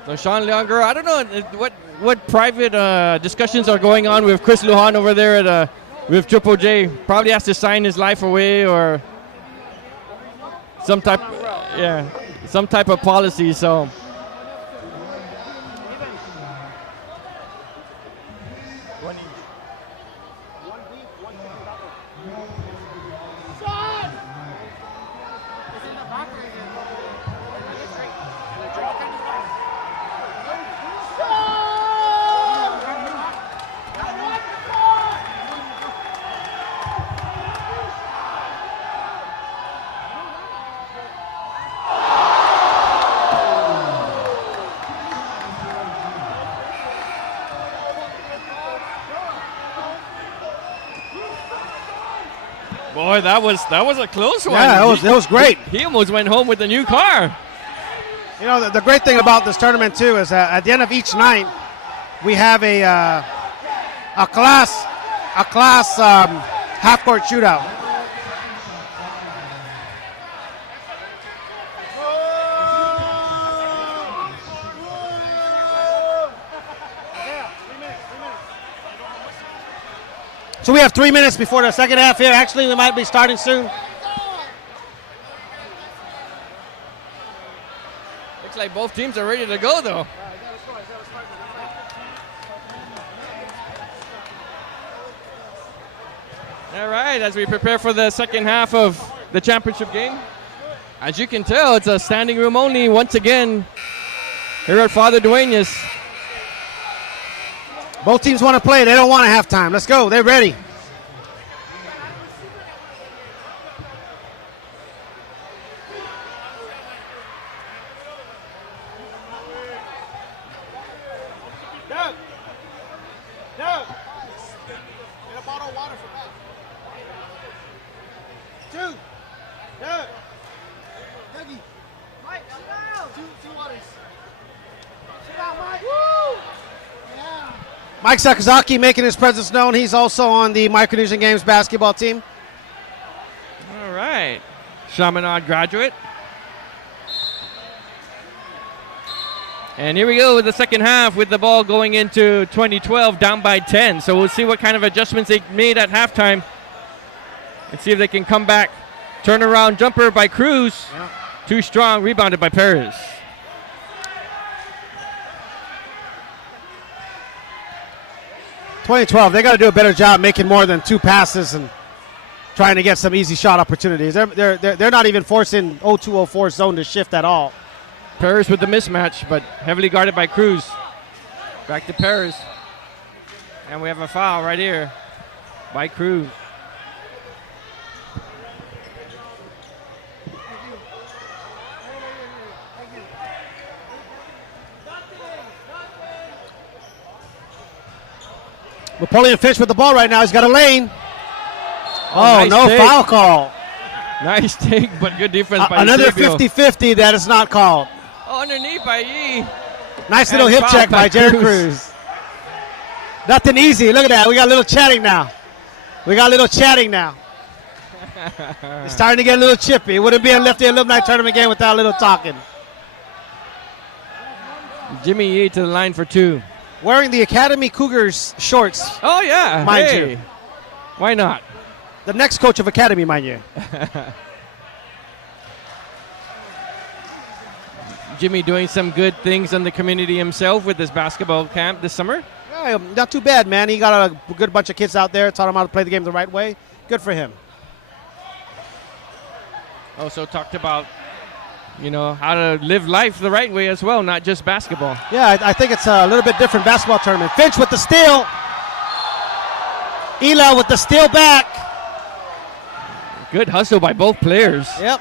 So Sean Leon Guerrero, I don't know what private discussions are going on with Chris Lujan over there at with Triple J. Probably has to sign his life away or some type of policy. So. Boy, that was a close one. Yeah, it was great. He almost went home with a new car. You know, the great thing about this tournament too is that at the end of each night, we have a class half-court shootout. So we have 3 minutes before the second half here. Actually, we might be starting soon. Looks like both teams are ready to go, though. All right, as we prepare for the second half of the championship game. As you can tell, it's a standing room only once again here at Father Dueñas. Both teams want to play. They don't want to have time. Let's go. They're ready. Doug. Doug. Get a bottle of water for Pat. Two. Doug. Dougie. Mike, sit down. Two waters. Sit down, Mike. Woo! Yeah. Mike Sakazaki making his presence known. He's also on the Micronesian Games basketball team. All right. Chaminade graduate. And here we go with the second half with the ball going into 2012 down by 10. So we'll see what kind of adjustments they made at halftime and see if they can come back. Turnaround jumper by Cruz. Yeah. Too strong. Rebounded by Perez. .2012, they got to do a better job making more than two passes and trying to get some easy shot opportunities. They're not even forcing 0204 zone to shift at all. Perez with the mismatch, but heavily guarded by Cruz. Back to Perez. And we have a foul right here by Cruz. Napoleon Finch with the ball right now. He's got a lane. Nice no take. foul call. Nice take, but good defense by Another Eusebio. 50-50 that is not called. Underneath by Yee. Nice little And hip foul check by by Jared Cruz. Cruz. Nothing easy. Look at that. We got a little chatting now. It's starting to get a little chippy. It wouldn't be a Lefty Alumni Tournament game without a little talking. Jimmy Yee to the line for two. Wearing the Academy Cougars shorts. Oh, yeah. Mind Hey. you. Why not? The next coach of Academy, mind you. Jimmy doing some good things in the community himself with this basketball camp this summer. Yeah, not too bad, man. He got a good bunch of kids out there, taught them how to play the game the right way. Good for him. Also talked about, how to live life the right way as well, not just basketball. Yeah, I think it's a little bit different basketball tournament. Finch with the steal. Ela with the steal back. Good hustle by both players. Yep.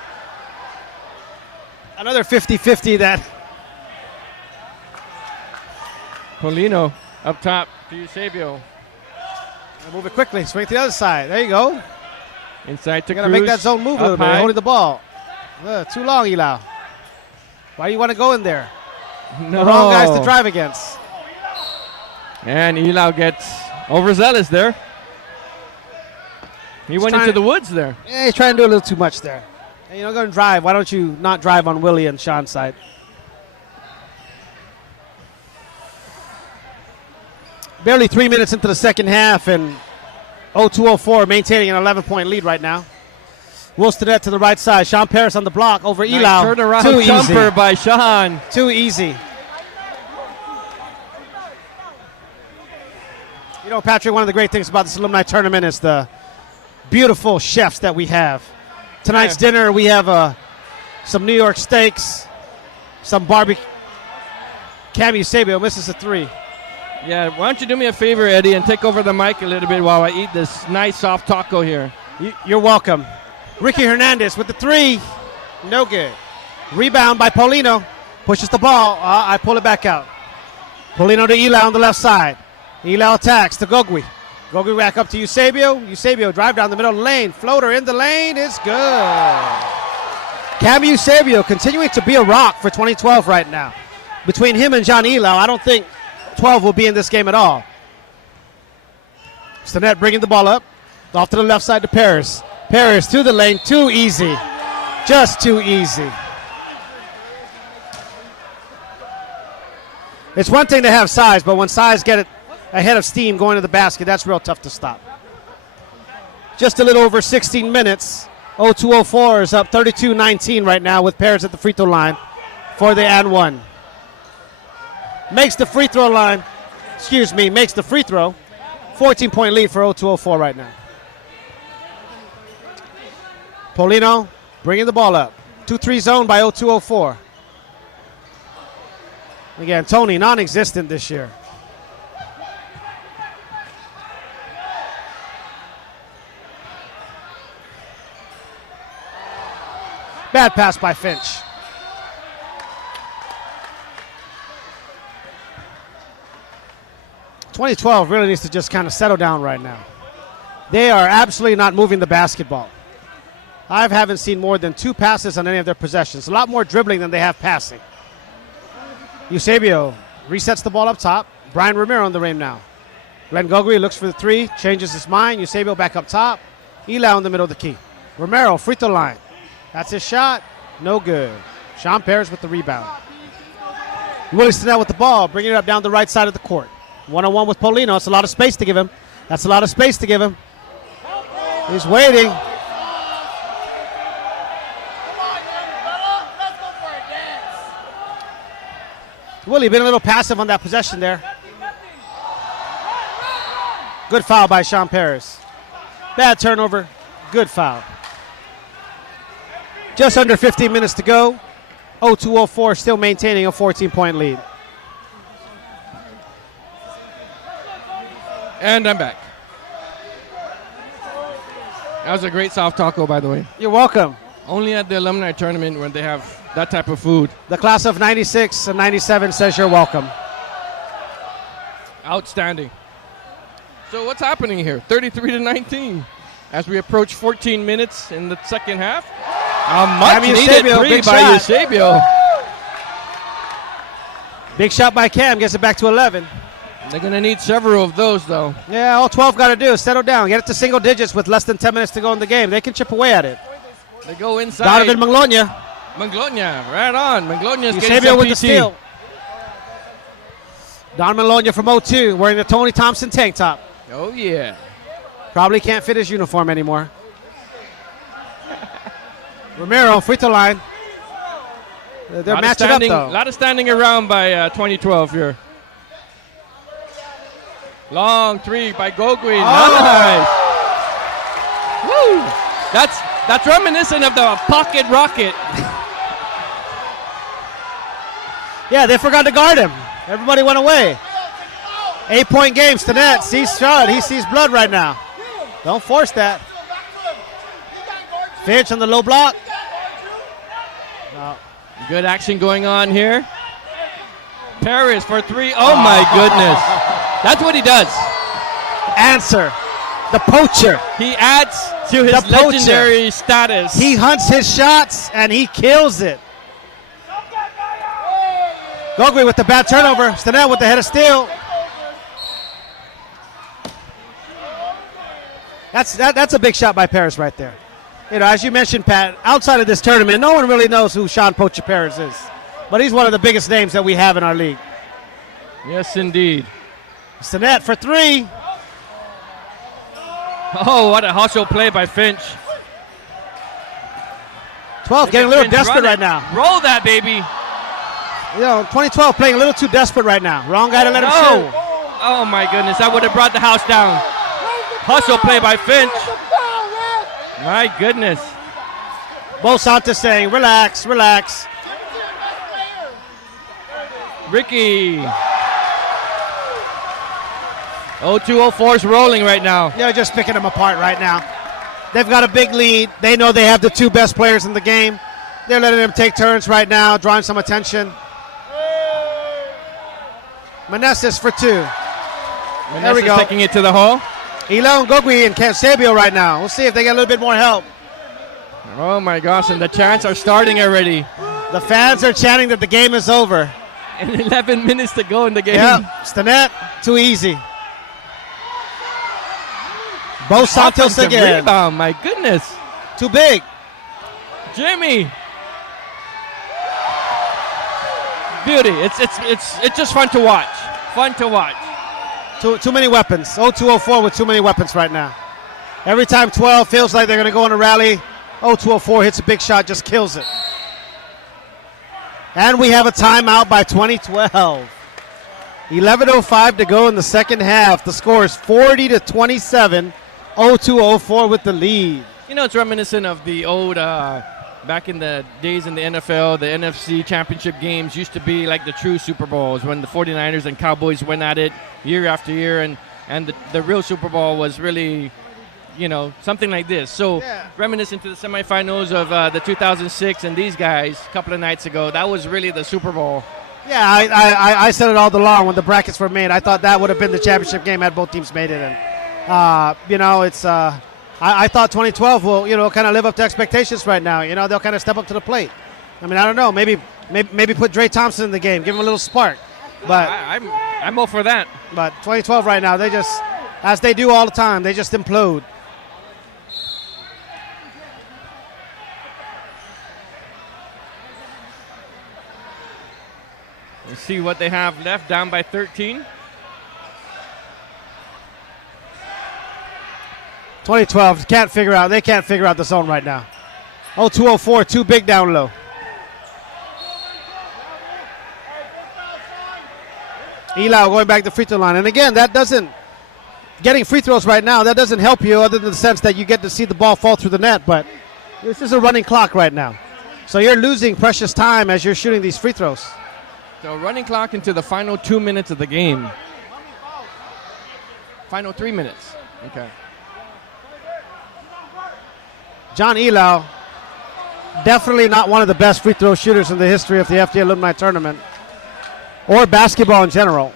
Another 50-50 that. Polino up top to Eusebio. Move it quickly. Swing to the other side. There you go. Inside to You got to Cruz. make that zone move a little Up bit. high. Holding the ball. Too long, Ela. Why do you want to go in there? No. The wrong guys to drive against. And Elau gets overzealous there. He went trying- into the woods there. Yeah, he's trying to do a little too much there. Hey, you're not going to drive. Why don't you not drive on Willie and Sean's side? Barely 3 minutes into the second half, and 0204 maintaining an 11-point lead right now. Woolstead to the right side. Sean Paris on the block over Nice Elau. turnaround Too jumper easy. by Sean. Too easy. Patrick, one of the great things about this alumni tournament is the beautiful chefs that we have. Tonight's dinner, we have some New York steaks, some barbecue. Cam Eusebio misses a three. Yeah, why don't you do me a favor, Eddie, and take over the mic a little bit while I eat this nice soft taco here. You're welcome. Ricky Hernandez with the three. No good. Rebound by Paulino. Pushes the ball. I pull it back out. Paulino to Ela on the left side. Ela attacks to Gogui. Gogui back up to Eusebio. Eusebio drive down the middle of the lane. Floater in the lane. It's good. Cam Eusebio continuing to be a rock for 2012 right now. Between him and John Elau, I don't think 12 will be in this game at all. Stinnett bringing the ball up. Off to the left side to Paris. Paris to the lane. Too easy. Just too easy. It's one thing to have size, but when size get it ahead of steam going to the basket, that's real tough to stop. Just a little over 16 minutes. 0204 is up 32-19 right now with Paris at the free throw line for the and one. Makes the free throw. 14-point lead for 0204 right now. Paulino bringing the ball up. 2-3 zone by 0204. Again, Tony, non-existent this year. Bad pass by Finch. .2012 really needs to just kind of settle down right now. They are absolutely not moving the basketball. I haven't seen more than 2 passes on any of their possessions. A lot more dribbling than they have passing. Eusebio resets the ball up top. Brian Romero on the rim now. Glenn Gogri looks for the 3, changes his mind. Eusebio back up top. Eli in the middle of the key. Romero, free throw line. That's his shot. No good. Sean Paris with the rebound. Willie Stinnett with the ball, bringing it up down the right side of the court. 1-on-1 with Polino. It's a lot of space to give him. That's a lot of space to give him. He's waiting. Willie been a little passive on that possession there. Good foul by Sean Paris. Bad turnover. Good foul. Just under 15 minutes to go. 0204 still maintaining a 14-point lead. And I'm back. That was a great soft taco, by the way. You're welcome. Only at the alumni tournament when they have that type of food. The class of 96 and 97 says you're welcome. Outstanding. So what's happening here? 33-19 as we approach 14 minutes in the second half. A much needed three by Eusebio. Big shot by Cam, gets it back to 11. They're going to need several of those, though. Yeah, all 12 got to do is settle down. Get it to single digits with less than 10 minutes to go in the game. They can chip away at it. They go inside. Donovan Manglonia. Manglonia, right on. Manglonia's getting Eusebio some with PT. the steal. Don Manglonia from 02 wearing the Tony Thompson tank top. Oh, yeah. Probably can't fit his uniform anymore. Romero, free throw line. They're matching up, though. A lot of standing around by 2012 here. Long 3 by Gogui. Nice. Woo! That's reminiscent of the pocket rocket. Yeah, they forgot to guard him. Everybody went away. 8-point game. Stinnett sees shot. He sees blood right now. Don't force that. Finch on the low block. No. Good action going on here. Paris for 3. Oh, my goodness. That's what he does. Answer. The poacher. He adds to his legendary status. He hunts his shots, and he kills it. Gogui with the bad turnover. Stinnett with the head of steal. That's a big shot by Paris right there. You know, as you mentioned, Pat, outside of this tournament, no one really knows who Sean Poacher Paris is. But he's one of the biggest names that we have in our league. Yes, indeed. Stinnett for 3. Oh, what a hustle play by Finch. 12 getting a little desperate right now. Roll that, baby. You know, 2012 playing a little too desperate right now. Wrong guy to let him shoot. Oh, my goodness. That would have brought the house down. Hustle play by Finch. My goodness. Bo Santos saying, relax, relax. Ricky. 0204 is rolling right now. They're just picking them apart right now. They've got a big lead. They know they have the 2 best players in the game. They're letting them take turns right now, drawing some attention. Meneses for 2. There we go. Taking it to the hole. Elon Gogui and Eusebio right now. We'll see if they get a little bit more help. Oh, my gosh, and the chants are starting already. The fans are chanting that the game is over. And 11 minutes to go in the game. Yeah, Stinnett, too easy. Bo Santos again. Rebound, my goodness. Too big. Jimmy. Beauty. It's just fun to watch. Fun to watch. Too many weapons. 0204 with too many weapons right now. Every time 12 feels like they're going to go on a rally, 0204 hits a big shot, just kills it. And we have a timeout by 2012. 11:05 to go in the second half. The score is 40-27. 0204 with the lead. You know, it's reminiscent of the old back in the days in the NFL, the NFC championship games used to be like the true Super Bowls when the 49ers and Cowboys went at it year after year, and the real Super Bowl was really, something like this. So reminiscent to the semifinals of the 2006 and these guys a couple of nights ago, that was really the Super Bowl. Yeah, I said it all along when the brackets were made. I thought that would have been the championship game had both teams made it. And, it's... I thought 2012 will, kind of live up to expectations right now. They'll kind of step up to the plate. I mean, I don't know. Maybe put Dre Thompson in the game, give him a little spark. But I'm all for that. But 2012 right now, they just, as they do all the time, they just implode. Let's see what they have left. Down by 13. 2012 they can't figure out the zone right now. 0204, too big down low. Elau going back to the free throw line. And again, getting free throws right now, that doesn't help you other than the sense that you get to see the ball fall through the net. But this is a running clock right now. So you're losing precious time as you're shooting these free throws. So running clock into the final 2 minutes of the game. Final 3 minutes. Okay. John Elau, definitely not one of the best free throw shooters in the history of the FD Alumni Tournament or basketball in general.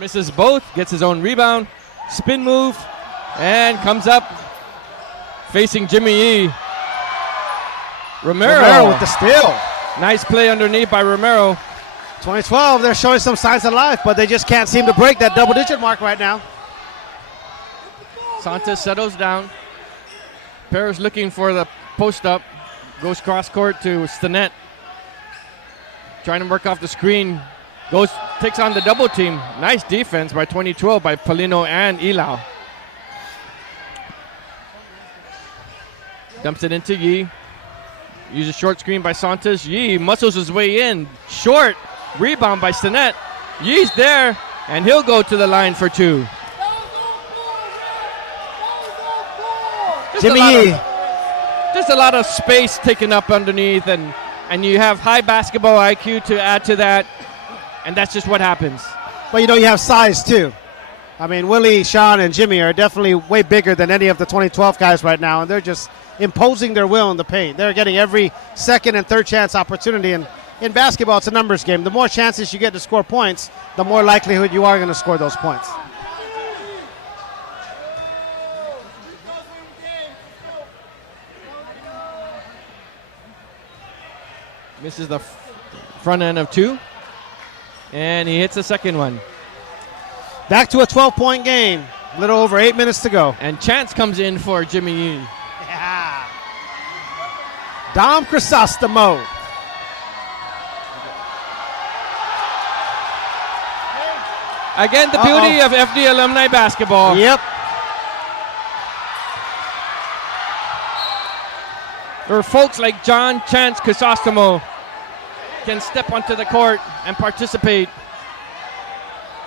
Misses both, gets his own rebound, spin move, and comes up facing Jimmy E. Romero with the steal. Nice play underneath by Romero. 2012, they're showing some signs of life, but they just can't seem to break that double-digit mark right now. Santos settles down. Paris looking for the post-up. Goes cross-court to Stinnett. Trying to work off the screen. Takes on the double team. Nice defense by 2012 by Polino and Elau. Dumps it into Yee. Uses short screen by Santos. Yee muscles his way in. Short. Rebound by Stinnett. Yee's there, and he'll go to the line for two. Jimmy Yee. Just a lot of space taken up underneath, and you have high basketball IQ to add to that, and that's just what happens. But you have size too. I mean, Willie, Sean, and Jimmy are definitely way bigger than any of the 2012 guys right now, and they're just imposing their will in the paint. They're getting every second and third chance opportunity, and in basketball, it's a numbers game. The more chances you get to score points, the more likelihood you are going to score those points. Misses the front end of two, and he hits the second one. Back to a 12-point game. A little over 8 minutes to go. And Chance comes in for Jimmy Yee. Yeah. Dom Crisostomo. Again, the beauty of FD Alumni basketball. Yep. Where folks like John Chance Crisostomo can step onto the court and participate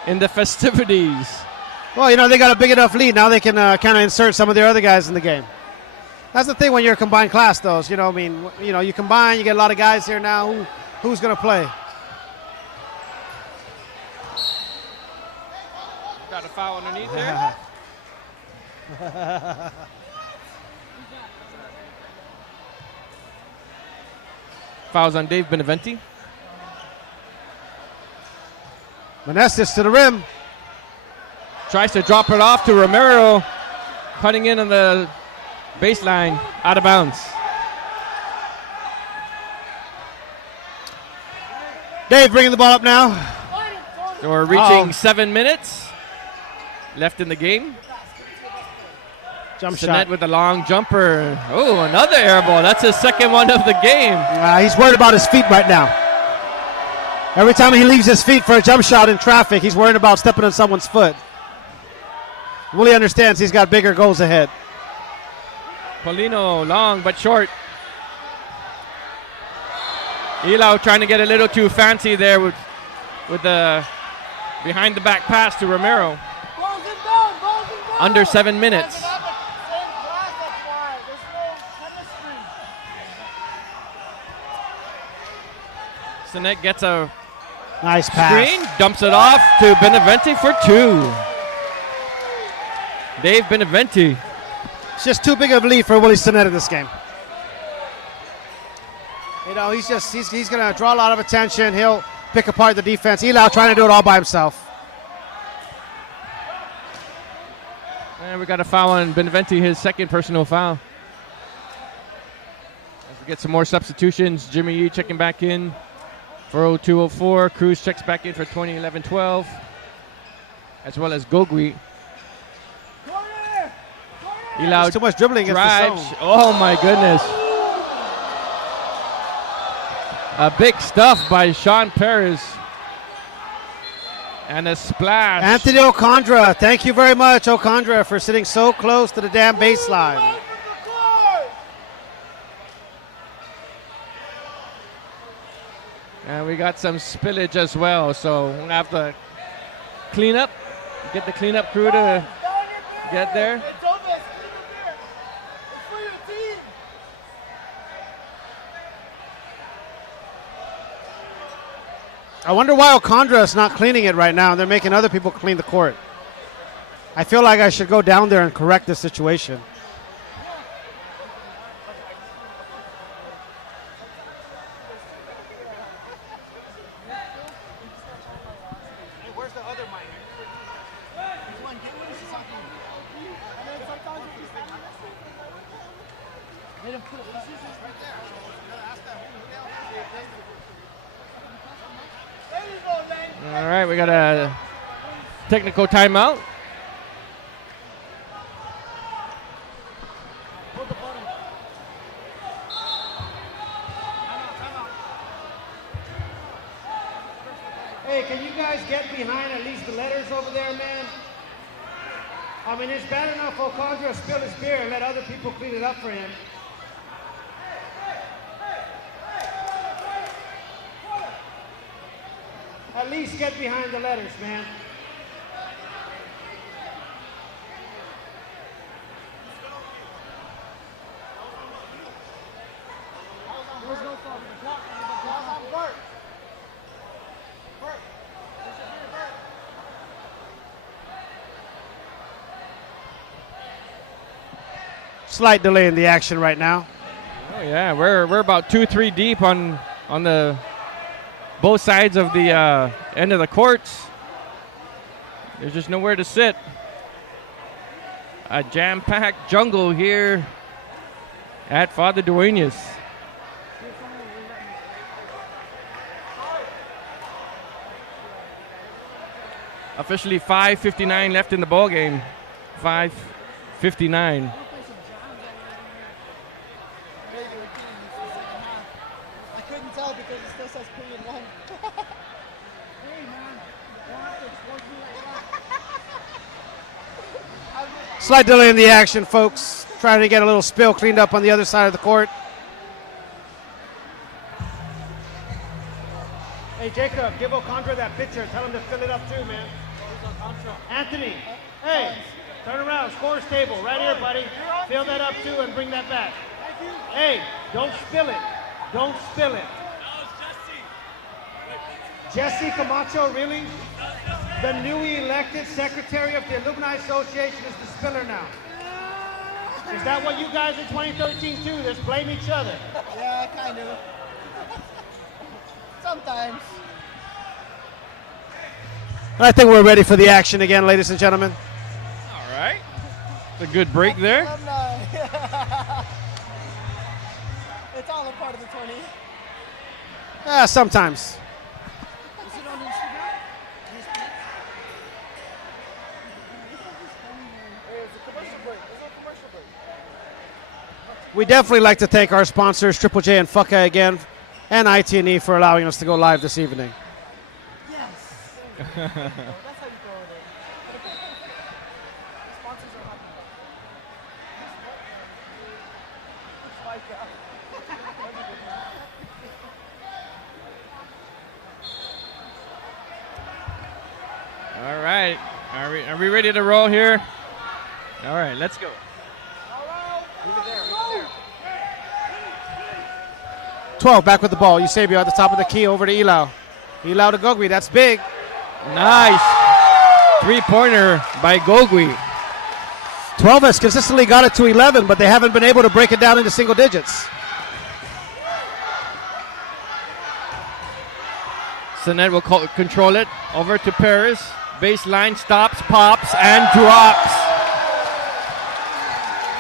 in the festivities. Well, they got a big enough lead. Now they can kind of insert some of their other guys in the game. That's the thing when you're a combined class, though. You combine, you get a lot of guys here now. Who's going to play? Got a foul underneath there. Fouls on Dave Beneventi. Meneses to the rim. Tries to drop it off to Romero. Cutting in on the baseline. Out of bounds. Dave bringing the ball up now. So we're reaching 7 minutes left in the game. Jump Stinnett shot with a long jumper. Oh, another air ball. That's his second one of the game. He's worried about his feet right now. Every time he leaves his feet for a jump shot in traffic, he's worried about stepping on someone's foot. Willie understands he's got bigger goals ahead. Polino, long but short. Elau trying to get a little too fancy there with the behind the back pass to Romero. under 7 minutes. Sinek gets a Nice pass. screen, dumps it off to Beneventi for 2. Dave Beneventi. It's just too big of a lead for Willie Sinet in this game. You know, he's going to draw a lot of attention. He'll pick apart the defense. Elau trying to do it all by himself. And we got a foul on Beneventi, his second personal foul. As we get some more substitutions, Jimmy Yee checking back in for 0204. Cruz checks back in for 2011-12, as well as Gogui. Elau too much dribbling against the zone. Oh my goodness. A big stuff by Sean Perez. And a splash. Anthony Okondra, thank you very much, Okondra, for sitting so close to the damn baseline. And we got some spillage as well, so we'll have to clean up, get the cleanup crew to get there. I wonder why Okondra is not cleaning it right now, and they're making other people clean the court. I feel like I should go down there and correct the situation. Where's the other mic? All right, we got a technical timeout. Hey, can you guys get behind at least the letters over there, man? I mean, it's bad enough Okondra spilled his beer and let other people clean it up for him. At least get behind the letters, man. Slight delay in the action right now. Oh yeah, we're about 2-3 deep on the both sides of the end of the courts. There's just nowhere to sit. A jam-packed jungle here at Father Duenas. Officially 5:59 left in the ball game. 5:59. I couldn't tell because it still says period 1. Slight delay in the action, folks. Trying to get a little spill cleaned up on the other side of the court. Hey, Jacob, give Okondra that pitcher. Tell him to fill it up too, man. Anthony, hey, turn around. Scores table. Right here, buddy. Fill that up too and bring that back. Hey, don't spill it. Don't spill it. Jesse Camacho, really? The newly elected secretary of the Alumni Association is the spiller now. Is that what you guys in 2013 do? Just blame each other. Yeah, kind of. Sometimes. I think we're ready for the action again, ladies and gentlemen. All right. It's a good break there. Alumni. It's all a part of the 20. Sometimes. Is it on Instagram? It's a commercial break. It's a commercial break. We definitely like to thank our sponsors, Triple J and Fucka again, and IT&E for allowing us to go live this evening. Yes. That's how you throw it in. Sponsors are happy. All right. Are we ready to roll here? All right, let's go. 12 back with the ball. Eusebio at the top of the key over to Ilau. Ilau to Gogui. That's big. Nice. 3-pointer by Gogui. 12 has consistently got it to 11, but they haven't been able to break it down into single digits. Sinet will control it. Over to Paris. Baseline, stops, pops, and drops.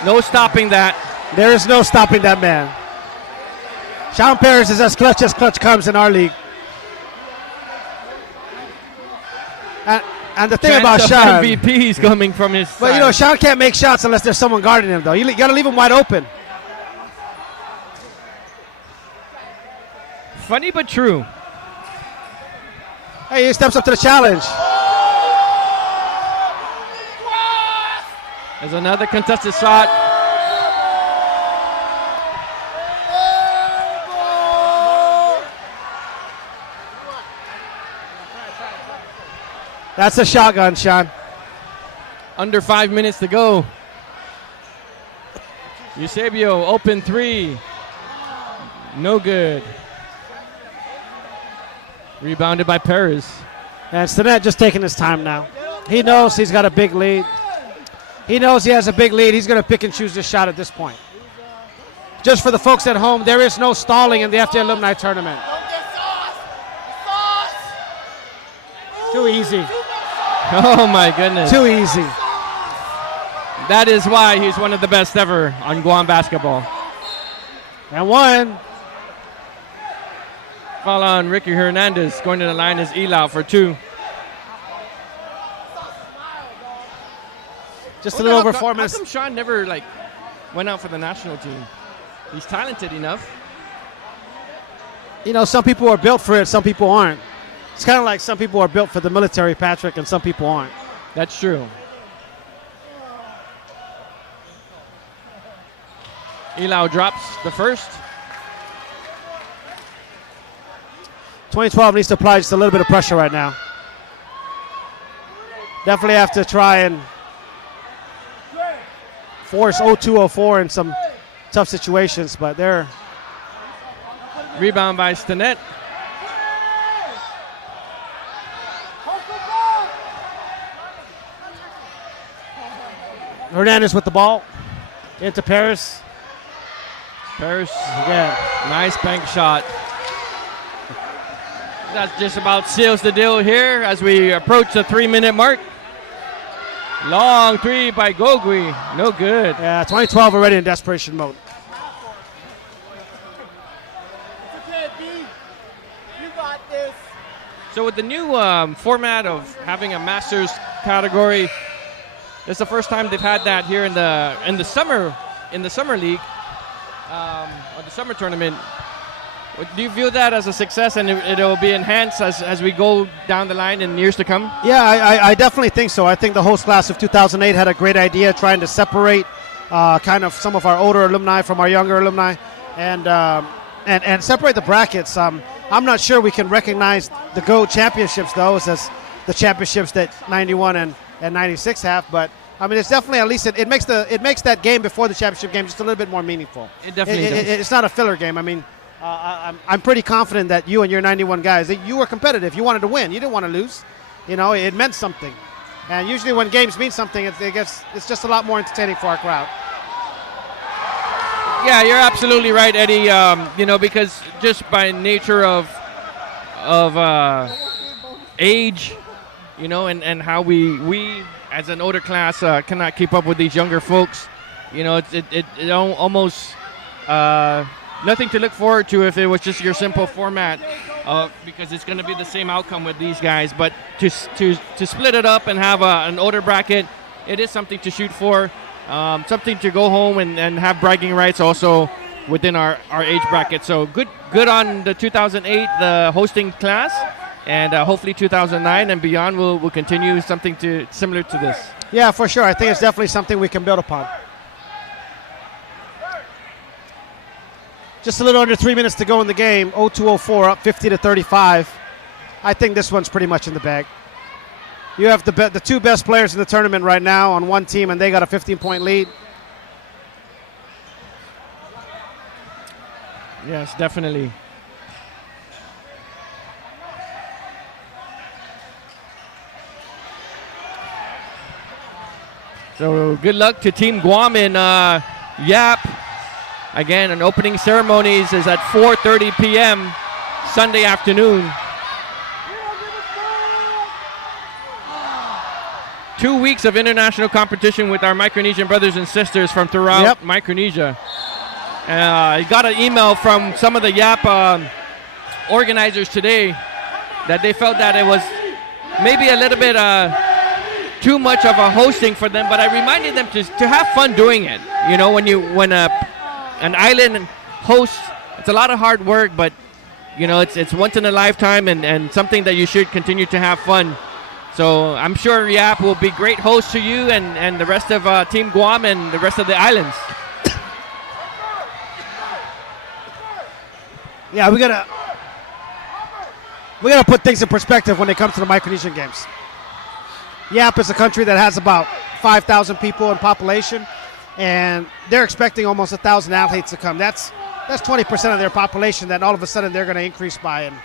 No stopping that. There is no stopping that man. Sean Paris is as clutch comes in our league. And the thing about Chance of Sean, MVPs coming from his but side. Sean can't make shots unless there's someone guarding him, though. You got to leave him wide open. Funny but true. Hey, he steps up to the challenge. There's another contested shot. That's a shotgun, Sean. Under 5 minutes to go. Eusebio, open 3. No good. Rebounded by Paris. And Stinnett just taking his time now. He knows he's got a big lead. He knows he has a big lead. He's going to pick and choose this shot at this point. Just for the folks at home, there is no stalling in the FJ Alumni Tournament. Too easy. Oh my goodness. Too easy. That is why he's one of the best ever on Guam basketball. And one. Foul on Ricky Hernandez. Going to the line is Ilau for 2. Just a little over 4 How minutes. come Sean never went out for the national team? He's talented enough. Some people are built for it, some people aren't. It's kind of like some people are built for the military, Patrick, and some people aren't. That's true. Ilau drops the first. 2012 needs to apply just a little bit of pressure right now. Definitely have to try and force 0204 in some tough situations, but they're... Rebound by Stinnett. Hernandez with the ball. Into Paris. Paris Again. Nice bank shot. That just about seals the deal here as we approach the 3-minute mark. Long 3 by Gogui. No good. Yeah, 2012 already in desperation mode. So with the new format of having a Masters category, it's the first time they've had that here in the summer league or the summer tournament. Do you view that as a success and it'll be enhanced as we go down the line in years to come? Yeah, I definitely think so. I think the host class of 2008 had a great idea trying to separate kind of some of our older alumni from our younger alumni and separate the brackets. I'm not sure we can recognize the GOAT championships, though, as the championships that 91 and 96 have, but I mean, it's definitely, at least it makes that game before the championship game just a little bit more meaningful. It definitely does. It's not a filler game. I mean, I'm pretty confident that you and your 91 guys, that you were competitive. You wanted to win. You didn't want to lose. It meant something. And usually when games mean something, it's just a lot more entertaining for our crowd. Yeah, you're absolutely right, Eddie. Because just by nature of age, and how we as an older class cannot keep up with these younger folks. It almost nothing to look forward to if it was just your simple format, because it's going to be the same outcome with these guys. But to split it up and have an older bracket, it is something to shoot for, something to go home and have bragging rights also within our age bracket. So good on the 2008, the hosting class. And hopefully 2009 and beyond will continue something similar to this. Yeah, for sure. I think it's definitely something we can build upon. Just a little under 3 minutes to go in the game. 0204 up 50-35. I think this one's pretty much in the bag. You have the two best players in the tournament right now on one team, and they got a 15-point lead. Yes, definitely. So good luck to Team Guam in Yap. Again, an opening ceremonies is at 4:30 p.m. Sunday afternoon. 2 weeks of international competition with our Micronesian brothers and sisters from throughout Micronesia. I got an email from some of the YAP organizers today that they felt that it was maybe a little bit too much of a hosting for them, but I reminded them to have fun doing it. You know, when an island hosts, it's a lot of hard work, but you know, it's once in a lifetime and something that you should continue to have fun. So I'm sure YAP will be great hosts to you and the rest of Team Guam and the rest of the islands. Yeah, we gotta put things in perspective when it comes to the Micronesian Games. Yap is a country that has about 5,000 people in population, and they're expecting almost 1,000 athletes to come. That's 20% of their population that all of a sudden they're going to increase by. And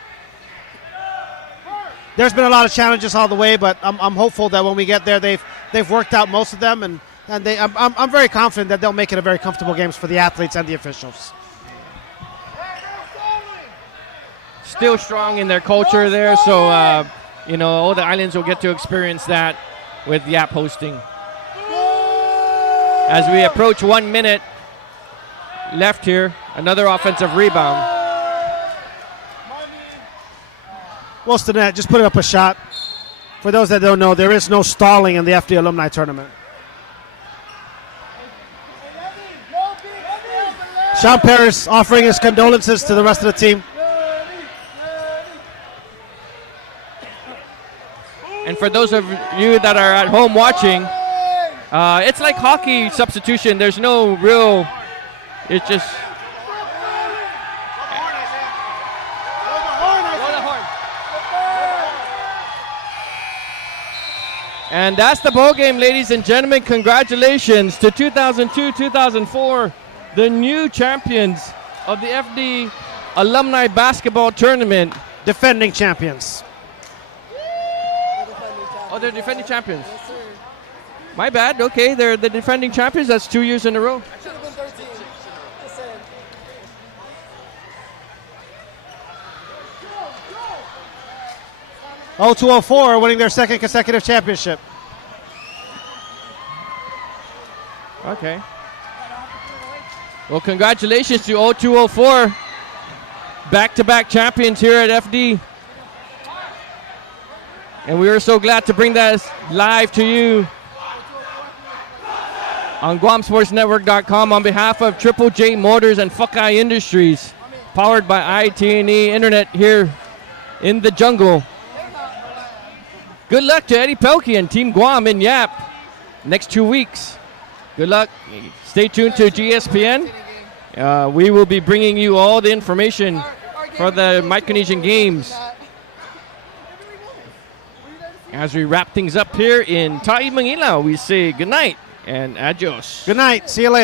there's been a lot of challenges all the way, but I'm hopeful that when we get there, they've worked out most of them, and I'm very confident that they'll make it a very comfortable games for the athletes and the officials. Still strong in their culture there, so you know, all the islands will get to experience that with YAP hosting. As we approach 1 minute left here, another offensive rebound. Close to net, just put up a shot. For those that don't know, there is no stalling in the FD Alumni Tournament. Sean Paris offering his condolences to the rest of the team. And for those of you that are at home watching, it's like hockey substitution. There's no real, it's just. And that's the ball game, ladies and gentlemen. Congratulations to 2002-2004, the new champions of the FD Alumni Basketball Tournament. Defending champions. Oh, they're defending champions. Yes, sir. My bad. Okay, they're the defending champions. That's 2 years in a row. Should have been 13. Just saying. O204 winning their second consecutive championship. Okay. Well, congratulations to O204. Back-to-back champions here at FD. And we are so glad to bring that live to you on GuamSportsNetwork.com on behalf of Triple J Motors and Fukai Industries, powered by IT&E Internet here in the jungle. Good luck to Eddie Pelkey and Team Guam in Yap next 2 weeks. Good luck. Stay tuned to GSPN. We will be bringing you all the information for the Micronesian Games as we wrap things up here in Ta'i Manila. We say good night and adios. Good night. See you later.